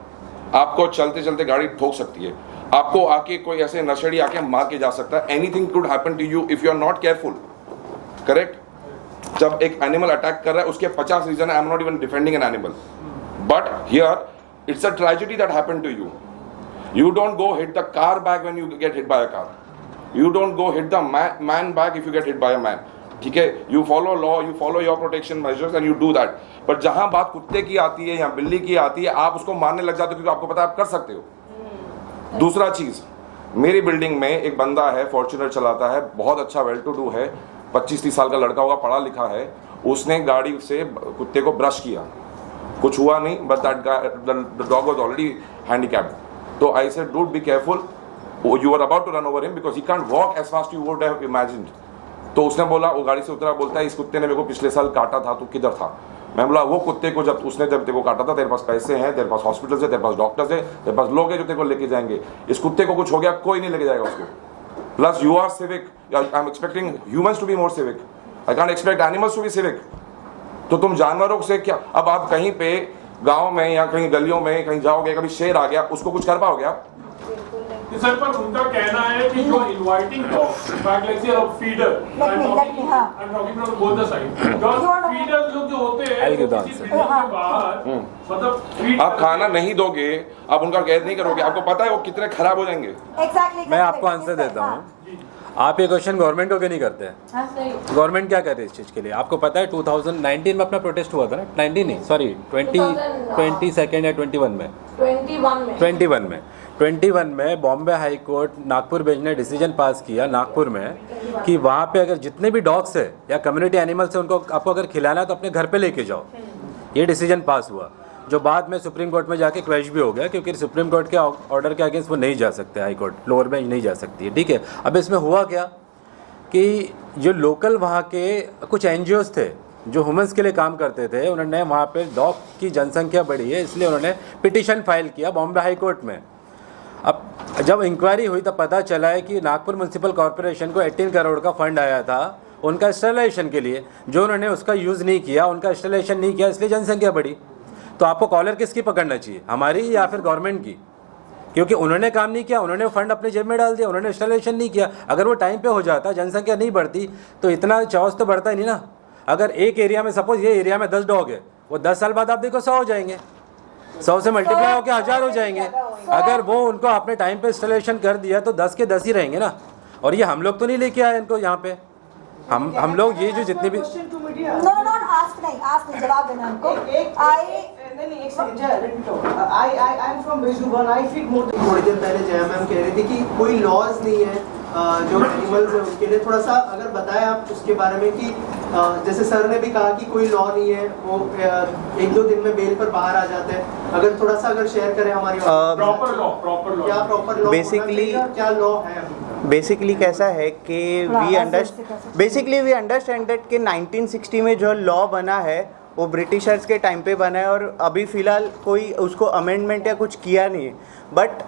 आपको चलते चलते गाड़ी ठोक सकती है, आपको आके कोई ऐसे नशेड़ी आके मार के जा सकता है। Anything could happen to you if you are not careful, correct? जब एक एनिमल अटैक कर रहा है उसके 50 रीजन है। I am not even defending an animal, but here it's a tragedy that happened to you. You don't go hit the car back when you get hit by a car. You don't go hit the man back if you get hit by a man. ठीक है? You follow law, you follow your protection measures and you do that. पर जहाँ बात कुत्ते की आती है या बिल्ली की आती है, आप उसको मारने लग जाते हो क्योंकि आपको पता है आप कर सकते हो। दूसरा चीज, मेरी बिल्डिंग में एक बंदा है, फॉर्च्यूनर चलाता है, बहुत अच्छा वेल टू डू है, 25-30 साल का लड़का होगा, पढ़ा लिखा है। उसने गाड़ी से कुत्ते को ब्रश किया, कुछ हुआ नहीं, but that dog was already handicapped. तो I said, dude, be careful. You were about to run over him because he can't walk as fast you would have imagined. तो उसने बोला, वो गाड़ी से उतरा, बोलता है इस कुत्ते ने मेरे को पिछले साल काटा था, तू किधर था? मैं बोला वो कुत्ते को जब तेरे को काटा था, तेरे पास पैसे हैं, तेरे पास हॉस्पिटल है, तेरे पास डॉक्टर्स है, तेरे पास लोग हैं जो तेरे को लेके जाएंगे। इस कुत्ते को कुछ हो गया, कोई नहीं लेके जाएगा उसको। Plus you are civic, I am expecting humans to be more civic, I can't expect animals to be civic. तो तुम जानवरों से क्या, अब आप कहीं पे गांव में या कहीं गलियों में कहीं जाओगे, कभी शेर आ गया, उसको कुछ कर पाओगे आप? सर, पर उनका कहना है कि जो इनवाइटिंग फीडर, फीडर्स लोग जो होते हैं आप खाना नहीं दोगे, आप उनका कैद नहीं करोगे, आपको पता है वो कितने खराब हो जाएंगे। मैं आपको आंसर देता हूँ। आप ये क्वेश्चन गवर्नमेंट को क्यों नहीं करते हैं? गवर्नमेंट क्या करे इस चीज़ के लिए? आपको पता है 2019 में अपना प्रोटेस्ट हुआ था ना, 19 नहीं, सॉरी 22nd या 21 में Bombay high court Nagpur bench ने डिसीजन पास किया नागपुर में कि वहाँ पे अगर जितने भी डॉग्स है या कम्युनिटी एनिमल्स है उनको आपको अगर खिलाना है तो अपने घर पे लेके जाओ। ये डिसीजन पास हुआ, जो बाद में सुप्रीम कोर्ट में जाके क्वैश भी हो गया, क्योंकि सुप्रीम कोर्ट के ऑर्डर के अगेंस्ट वो नहीं जा सकते, हाई कोर्ट, लोअर बेंच नहीं जा सकती है। ठीक है, अब इसमें हुआ क्या कि जो लोकल वहाँ के कुछ एनजीओज थे जो ह्यूमंस के लिए काम करते थे, उन्होंने वहाँ पे डॉग की जनसंख्या बढ़ी है इसलिए उन्होंने पिटीशन फाइल किया बॉम्बे हाई कोर्ट में। अब जब इंक्वायरी हुई तब पता चला है कि नागपुर म्यूनसिपल कॉरपोरेशन को 18 करोड़ का फंड आया था उनका इंस्टॉलेशन के लिए, जो उन्होंने उसका यूज़ नहीं किया, उनका इंस्टॉलेशन नहीं किया, इसलिए जनसंख्या बढ़ी। तो आपको कॉलर किसकी पकड़ना चाहिए, हमारी या फिर गवर्नमेंट की? क्योंकि उन्होंने काम नहीं किया, उन्होंने फंड अपने जेब में डाल दिया, उन्होंने इंस्टॉलेशन नहीं किया। अगर वो टाइम पे हो जाता, जनसंख्या नहीं बढ़ती, तो इतना चौस तो बढ़ता ही नहीं ना। अगर एक एरिया में सपोज ये एरिया में 10 डॉग है, वो 10 साल बाद आप देखो 100 हो जाएंगे, 100 से मल्टीप्लाई होकर 1000 हो जाएंगे। अगर वो उनको अपने टाइम पे इंस्टॉलेशन कर दिया तो 10 के 10 ही रहेंगे ना। और ये हम लोग तो नहीं लेके आए इनको यहाँ पे, हम लोग ये जो जितने भी जवाब देना हमको। थोड़ी देर पहले जया मैम कह रही थी कि कोई लॉज नहीं है जो एनिमल्स है उनके लिए थोड़ा सा अगर बताएं आप उसके बारे में कि जैसे सर ने भी कहा कि कोई लॉ नहीं है, वो 1-2 दिन में बेल पर बाहर आ जाते हैं, अगर थोड़ा सा अगर शेयर करें हमारी प्रॉपर लॉ क्या प्रॉपर लॉ बेसिकली क्या लॉ है अभी? बेसिकली कैसा है कि वी अंडरस्टैंड दैट कि 1960 में जो लॉ बना है वो ब्रिटिशर्स के टाइम पे बना है और अभी फ़िलहाल कोई उसको अमेंडमेंट या कुछ किया नहीं है. But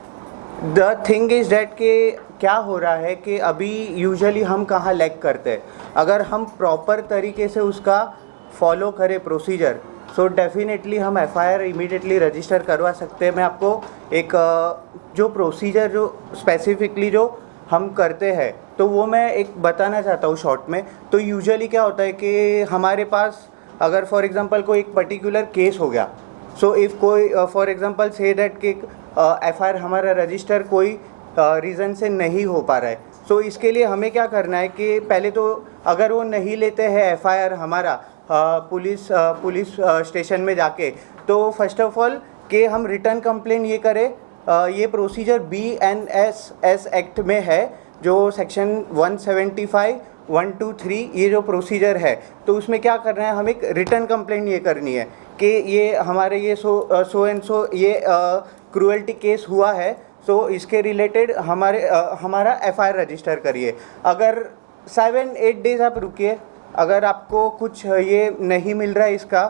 the thing is that कि क्या हो रहा है कि अभी यूजुअली हम कहाँ लैग करते हैं. अगर हम प्रॉपर तरीके से उसका फॉलो करें प्रोसीजर, सो डेफिनेटली हम एफआईआर इमीडिएटली रजिस्टर करवा सकते हैं. मैं आपको एक जो प्रोसीजर जो स्पेसिफिकली जो हम करते हैं तो वो मैं एक बताना चाहता हूँ शॉर्ट में. तो यूजुअली क्या होता है कि हमारे पास अगर फॉर एग्जांपल कोई एक पर्टिकुलर केस हो गया, सो इफ़ कोई फॉर एग्जांपल से दैट कि एफआईआर हमारा रजिस्टर कोई रीज़न से नहीं हो पा रहा है, सो इसके लिए हमें क्या करना है कि पहले तो अगर वो नहीं लेते हैं एफआईआर हमारा पुलिस स्टेशन में जाके, तो फर्स्ट ऑफ ऑल कि हम रिटर्न कंप्लेन ये करें. ये प्रोसीजर BNSS एक्ट में है, जो सेक्शन 175, 123 ये जो प्रोसीजर है. तो उसमें क्या करना है, हम एक रिटर्न कंप्लेंट ये करनी है कि ये हमारे ये सो एंड सो ये क्रूअल्टी केस हुआ है, सो इसके रिलेटेड हमारा एफआईआर रजिस्टर करिए. अगर 7-8 डेज आप रुकिए, अगर आपको कुछ ये नहीं मिल रहा है इसका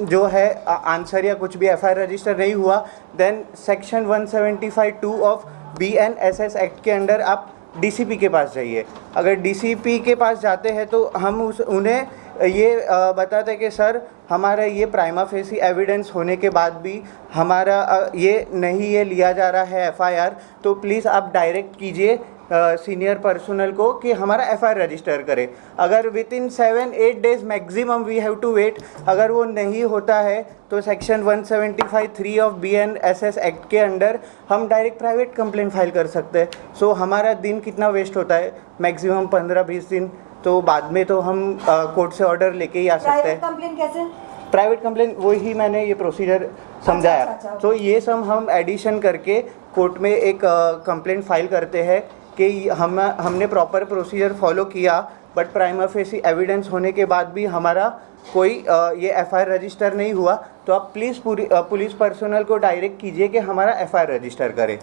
जो है आंसर या कुछ भी एफआईआर रजिस्टर नहीं हुआ, then section 175(2) of BNSS act के अंडर आप DCP के पास जाइए. अगर DCP के पास जाते हैं तो हम उन्हें ये बताते हैं कि सर हमारा ये प्राइमा फेसी एविडेंस होने के बाद भी हमारा ये नहीं ये लिया जा रहा है एफआईआर, तो प्लीज़ आप डायरेक्ट कीजिए सीनियर पर्सनल को कि हमारा एफआईआर रजिस्टर करें. अगर within 7-8 days maximum we have to wait. अगर वो नहीं होता है तो सेक्शन 175(3) ऑफ BNSS एक्ट के अंडर हम डायरेक्ट प्राइवेट कंप्लेंट फाइल कर सकते हैं. सो हमारा दिन कितना वेस्ट होता है, मैक्सिमम 15-20 दिन. तो बाद में तो हम कोर्ट से ऑर्डर लेके ही आ सकते हैं. कंप्लेंट कैसे? प्राइवेट कंप्लेंट वही मैंने ये प्रोसीजर समझाया. तो ये सब हम एडिशन करके कोर्ट में एक कंप्लेंट फाइल करते हैं कि हमने प्रॉपर प्रोसीजर फॉलो किया, बट प्राइमा फेसी एविडेंस होने के बाद भी हमारा कोई ये एफआईआर रजिस्टर नहीं हुआ, तो आप प्लीज़ पुलिस पर्सनल को डायरेक्ट कीजिए कि हमारा एफआईआर रजिस्टर करें.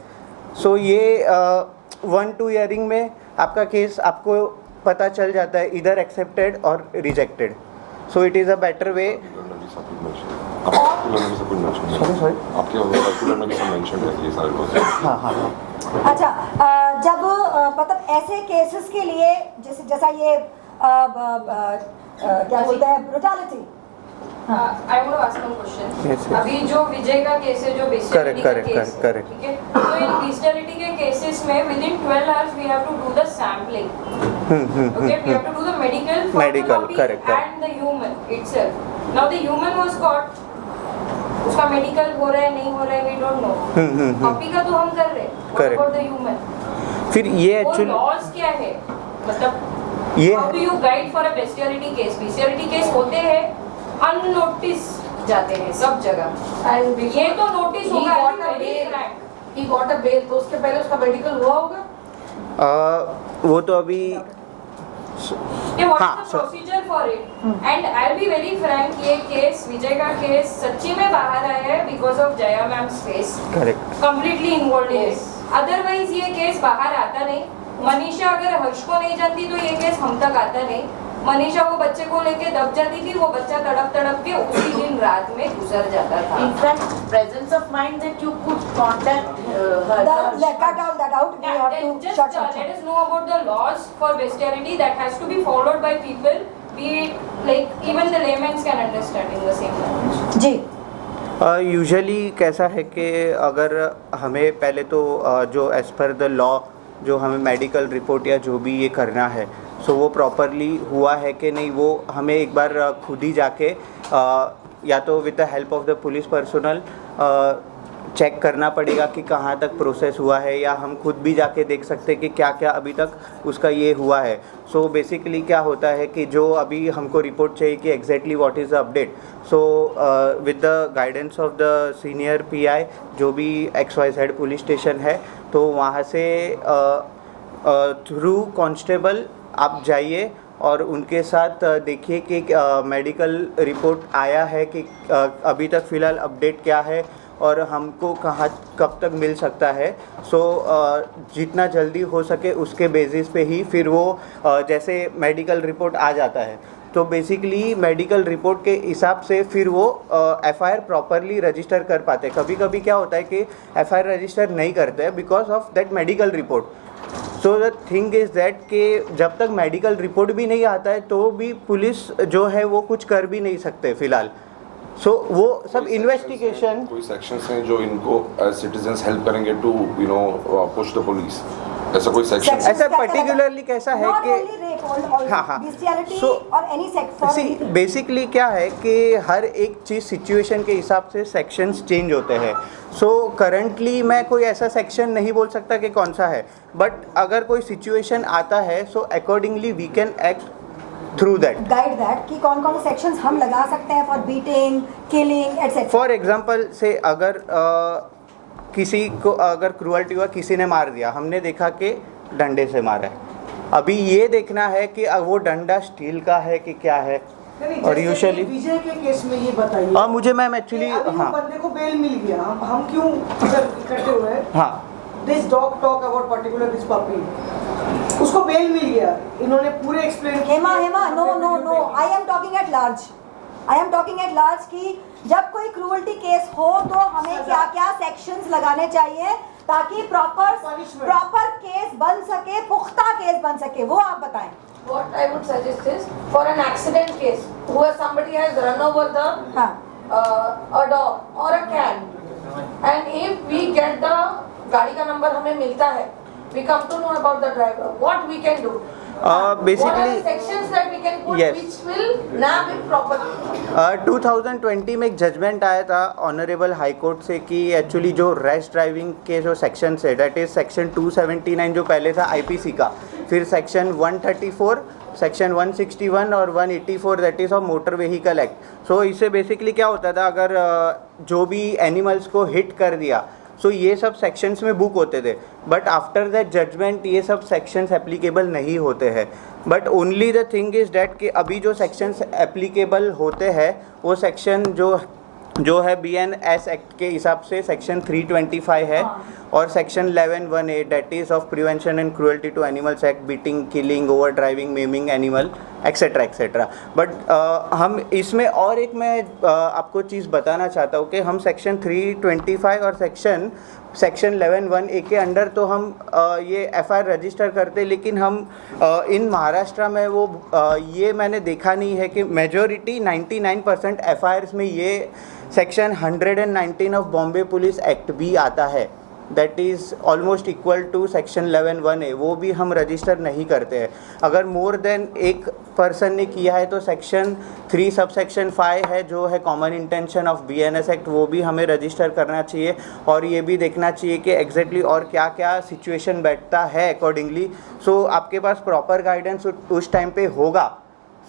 सो ये 1-2 ईयरिंग में आपका केस आपको पता चल जाता है, इधर एक्सेप्टेड और rejected. So it is a better way. अच्छा, जब मतलब ऐसे केसेस के लिए जैसा ये क्या बोलते हैं brutality. I want to ask one question. Yes, yes. अभी जो विजय का केस है, जो बेसिकली Correct. ठीक है, तो इन बेसिकली के केसेस में within 12 hours we have to do the sampling. Okay, we have to do the medical correct. and the human itself. Now the human was caught. उसका medical हो रहा है नहीं हो रहा है, we don't know. कॉपी का तो हम कर रहे हैं. What about the human? फिर ये एक्चुअली लॉज क्या है, मतलब ये how do you guide for a bestiality case? Bestiality case होते हैं अननोटिस जाते हैं सब जगह, एंड ये तो नोटिस होगा. He got a bail, तो उसके पहले उसका मेडिकल हुआ होगा. वो तो अभी what is the procedure for it? And I'll be very frank, ये केस विजय का केस सच्ची में बाहर आया है because of Jaya ma'am's face. Correct. Completely involved in it. Otherwise ये केस बाहर आता नहीं. मनीषा अगर हर्ष को नहीं जाती तो ये केस हम तक आता नहीं. मनीषा वो बच्चे को लेके दब जाती थी, वो बच्चा तड़प के उसी दिन रात में गुजर जाता था. In fact, presence of mind that you could contact her. Cut that out. We have to just let us know about the laws for bestiality that has to be followed by people, be it like even the laymen can understand in the same language. जी. Usually कैसा है कि अगर हमें पहले तो जो as per the law जो हमें मेडिकल रिपोर्ट या जो भी ये करना है, सो वो प्रॉपरली हुआ है कि नहीं, वो हमें एक बार खुद ही जाके या तो with the help of the police personnel check करना पड़ेगा कि कहाँ तक प्रोसेस हुआ है, या हम खुद भी जाके देख सकते हैं कि क्या क्या अभी तक उसका ये हुआ है. सो बेसिकली क्या होता है कि जो अभी हमको रिपोर्ट चाहिए कि exactly what is the update, so with the guidance of the senior PI जो भी XYZ पुलिस स्टेशन है, तो वहाँ से थ्रू कांस्टेबल आप जाइए और उनके साथ देखिए कि मेडिकल रिपोर्ट आया है कि अभी तक फ़िलहाल अपडेट क्या है और हमको कहाँ कब तक मिल सकता है। सो जितना जल्दी हो सके उसके बेसिस पे ही फिर वो जैसे मेडिकल रिपोर्ट आ जाता है तो बेसिकली मेडिकल रिपोर्ट के हिसाब से फिर वो एफआईआर प्रॉपरली रजिस्टर कर पाते हैं। कभी कभी क्या होता है कि एफआईआर रजिस्टर नहीं करते हैं because of that medical report. So the thing is that कि जब तक मेडिकल रिपोर्ट भी नहीं आता है तो भी पुलिस जो है वो कुछ कर भी नहीं सकते फ़िलहाल। सो वो सब इन्वेस्टिगेशन कोई सेक्शंस हैं जो इनको एज सिटीजन्स हेल्प करेंगे टू पुश द पुलिस, ऐसा कोई सेक्शन ऐसा पर्टिकुलरली कैसा है कि बेसिकली क्या है कि हर एक चीज़ सिचुएशन के हिसाब से सेक्शंस चेंज होते हैं। सो करंटली मैं कोई ऐसा सेक्शन नहीं बोल सकता कि कौन सा है, बट अगर कोई सिचुएशन आता है so accordingly we can act through that, guide that कि कौन कौन से सेक्शंस हम लगा सकते हैं for beating, killing etcetera. For example से अगर किसी को अगर क्रूअल्टी हुआ, किसी ने मार दिया, हमने देखा कि डंडे से मारा है, अभी ये देखना है कि वो डंडा स्टील का है कि क्या है। और यूजुअली विजय के केस में ये बताइए मुझे मैम एक्चुअली बंदे को बेल मिल गया, हम क्यों इकट्ठे हुए? हाँ, this dog talk about particular this puppy, उसको बेल मिल गया, इन्होंने पूरे explain. Hema no I am talking at large कि जब कोई क्रूअल्टी केस हो तो हमें क्या क्या सेक्शंस लगाने चाहिए ताकि प्रॉपर केस बन सके, पुख्ता केस बन सके, वो आप बताएं। What I would suggest is for an accident case where somebody has run over a dog or a cat, and if we get the गाड़ी का नंबर हमें मिलता है, we come to know about the driver, what we can do? Basically, what are the sections that we can put yes. which will nab it properly? 2020 में एक judgement आया था honourable high court से कि actually जो rash driving के जो section है दैट इज सेक्शन 279 जो पहले था आईपीसी का, फिर सेक्शन 134, सेक्शन 161 और 184 that is of motor vehicle act. So इससे बेसिकली क्या होता था, अगर जो भी एनिमल्स को हिट कर दिया सो ये सब सेक्शंस में बुक होते थे, बट आफ्टर दैट जजमेंट ये सब सेक्शंस एप्लीकेबल नहीं होते हैं। But only the thing is that कि अभी जो सेक्शंस एप्लीकेबल होते हैं वो सेक्शन जो है BNS एक्ट के हिसाब से सेक्शन 325 है और section 1118 that is of prevention and cruelty to animals act, beating, killing, overdriving, maiming animal et cetera et cetera. But हम इसमें और एक मैं आपको चीज़ बताना चाहता हूँ कि हम सेक्शन 325 और सेक्शन 1118 के अंडर तो हम ये FIR रजिस्टर करते, लेकिन हम इन महाराष्ट्र में वो ये मैंने देखा नहीं है कि मेजॉरिटी 99% FIRs में ये section 119 of Bombay police act भी आता है, that is almost equal to section 1118, वो भी हम रजिस्टर नहीं करते हैं। अगर मोर देन एक पर्सन ने किया है तो सेक्शन 3 सबसेक्शन 5 है जो है common intention of BNS act, वो भी हमें रजिस्टर करना चाहिए और ये भी देखना चाहिए कि एग्जैक्टली और क्या क्या सिचुएशन बैठता है अकॉर्डिंगली। सो आपके पास प्रॉपर गाइडेंस उस टाइम पे होगा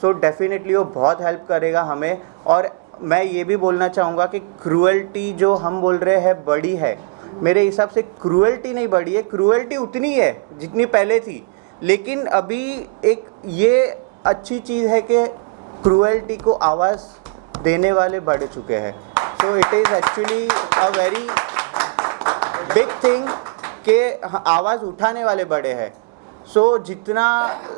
सो डेफिनेटली वो बहुत हेल्प करेगा हमें। और मैं ये भी बोलना चाहूँगा कि क्रूअल्टी जो हम बोल रहे हैं बड़ी है, मेरे हिसाब से क्रूअल्टी नहीं बढ़ी है, क्रूअल्टी उतनी है जितनी पहले थी, लेकिन अभी एक ये अच्छी चीज़ है कि क्रूअल्टी को आवाज़ देने वाले बढ़ चुके हैं। So it is actually a very big thing कि आवाज़ उठाने वाले बड़े हैं। सो जितना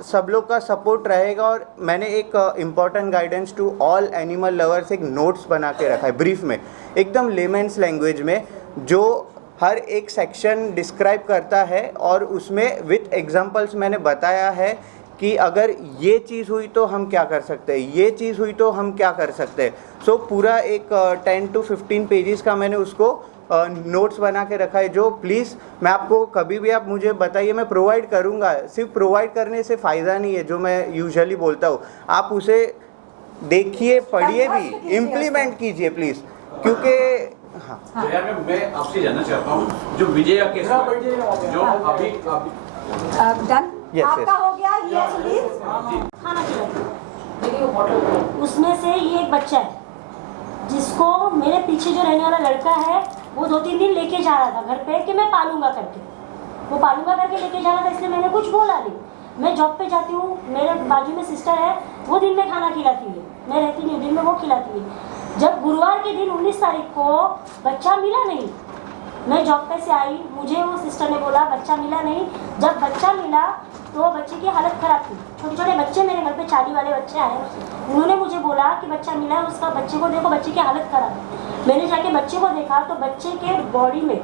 सब लोग का सपोर्ट रहेगा, और मैंने एक important guidance to all animal lovers एक नोट्स बना के रखा है ब्रीफ में, एकदम लेमेंस लैंग्वेज में, जो हर एक सेक्शन डिस्क्राइब करता है और उसमें विथ एग्जांपल्स मैंने बताया है कि अगर ये चीज़ हुई तो हम क्या कर सकते हैं, ये चीज़ हुई तो हम क्या कर सकते हैं। सो पूरा एक 10 to 15 पेजेस का मैंने उसको नोट्स बना के रखा है, जो प्लीज़ मैं आपको कभी भी आप मुझे बताइए, मैं प्रोवाइड करूँगा। सिर्फ प्रोवाइड करने से फ़ायदा नहीं है, जो मैं यूजुअली बोलता हूँ, आप उसे देखिए, पढ़िए भी, इम्प्लीमेंट कीजिए प्लीज़, क्योंकि हाँ। तो यार मैं आपसे जानना चाहता हूँ जो विजय का केस जो अभी डन आपका हो गया, यस प्लीज। खाना खिलाइए, उसमें से ये एक बच्चा है जिसको मेरे पीछे जो रहने वाला लड़का है वो 2-3 दिन लेके जा रहा था घर पे कि मैं पालूंगा करके, वो पालूंगा करके लेके जाना था, इसलिए मैंने कुछ बोला नहीं। मैं जॉब पे जाती हूँ, मेरे बाजू में सिस्टर है, वो दिन में खाना खिलाती है, मैं रहती नहीं, दिन में वो खिलाती है। जब गुरुवार के दिन 19 तारीख को बच्चा मिला नहीं, मैं जॉब पे से आई, मुझे वो सिस्टर ने बोला बच्चा मिला नहीं। जब बच्चा मिला तो बच्चे की हालत खराब थी। छोटे छोटे बच्चे मेरे घर पे 40 वाले बच्चे आए, उन्होंने मुझे बोला कि बच्चा मिला है, उसका बच्चे को देखो, बच्चे की हालत खराब है। मैंने जाके बच्चे को देखा तो बच्चे के बॉडी में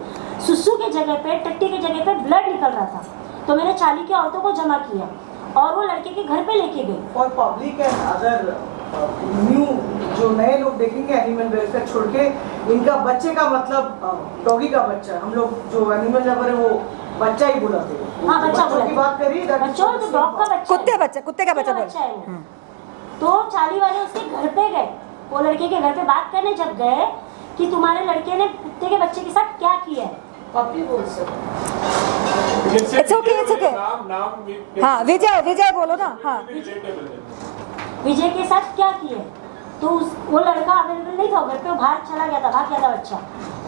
सुसु के जगह पे, टट्टी के जगह पे ब्लड निकल रहा था। तो मैंने 40 की औरतों को जमा किया और वो लड़के के घर पे लेके गई। और पब्लिक एंड अदर न्यू जो नए लोग देखेंगे एनिमल वेलफेयर छोड़ के, इनका बच्चे का मतलब डॉगी का बच्चा, हम लोग जो एनिमल लवर है वो बच्चा ही बुलाते हैं। हाँ, बच्चा बच्चों की बात करी, बच्चों तो डॉग का बच्चा, कुत्ते का बच्चा है वो। तो 40 वाले उसके घर पे गए, वो लड़के के घर पे बात करने जब गए कि तुम्हारे लड़के ने कुत्ते के बच्चे के साथ क्या किया है, पप्पी बोल सकते। It's okay, it's okay. हाँ विजय बोलो ना। हाँ विजय के साथ क्या किया है, तो वो लड़का अवेलेबल नहीं था घर पे, वो बाहर चला गया था, भाग गया था बच्चा।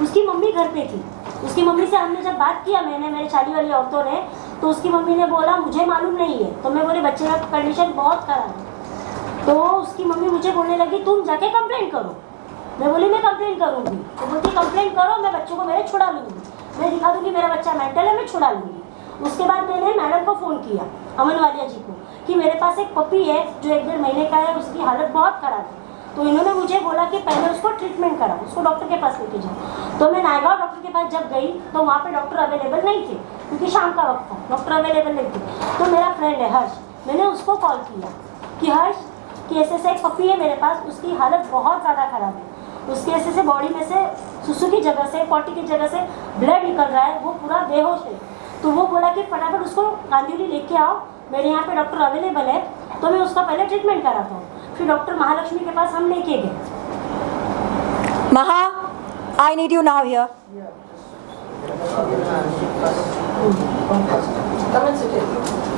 उसकी मम्मी घर पे थी, उसकी मम्मी से हमने जब बात किया, मैंने, मेरे 40 वाली औरतों ने, तो उसकी मम्मी ने बोला मुझे मालूम नहीं है। तो मैं बोले बच्चे का कंडीशन बहुत खराब है। तो उसकी मम्मी मुझे बोलने लगी तुम जाके कंप्लेंट करो। मैं बोली मैं कंप्लेंट करूँगी। तो बोलती कंप्लेंट करो, मैं बच्चों को मेरे छुड़ा लूँगी, मैं दिखा दूँगी मेरा बच्चा मेंटल है, मैं छुड़ा लूँगी। उसके बाद मैंने मैडम को फ़ोन किया, अमन वालिया जी को, कि मेरे पास एक पपी है जो 1-1.5 महीने का है, उसकी हालत बहुत ख़राब है। तो इन्होंने मुझे बोला कि पहले उसको ट्रीटमेंट करा, उसको डॉक्टर के पास लेके जाओ। तो मैं नायगांव डॉक्टर के पास जब गई तो वहाँ पे डॉक्टर अवेलेबल नहीं थे, क्योंकि शाम का वक्त था, डॉक्टर अवेलेबल नहीं थे। तो मेरा फ्रेंड है हर्ष, मैंने उसको कॉल किया कि हर्ष कि ऐसे एक पपी है मेरे पास, उसकी हालत बहुत ज़्यादा ख़राब है, उसके ऐसे बॉडी में से सुसु की जगह से, पॉटी की जगह से ब्लड निकल रहा है, वो पूरा बेहोश है। तो वो बोला कि फटाफट उसको कांदिवली लेके आओ, मेरे यहाँ पे डॉक्टर अवेलेबल है। तो मैं उसका पहले ट्रीटमेंट कराता हूँ, फिर डॉक्टर महालक्ष्मी के पास हम लेके गए। महा, I need you now here. Come and sit here.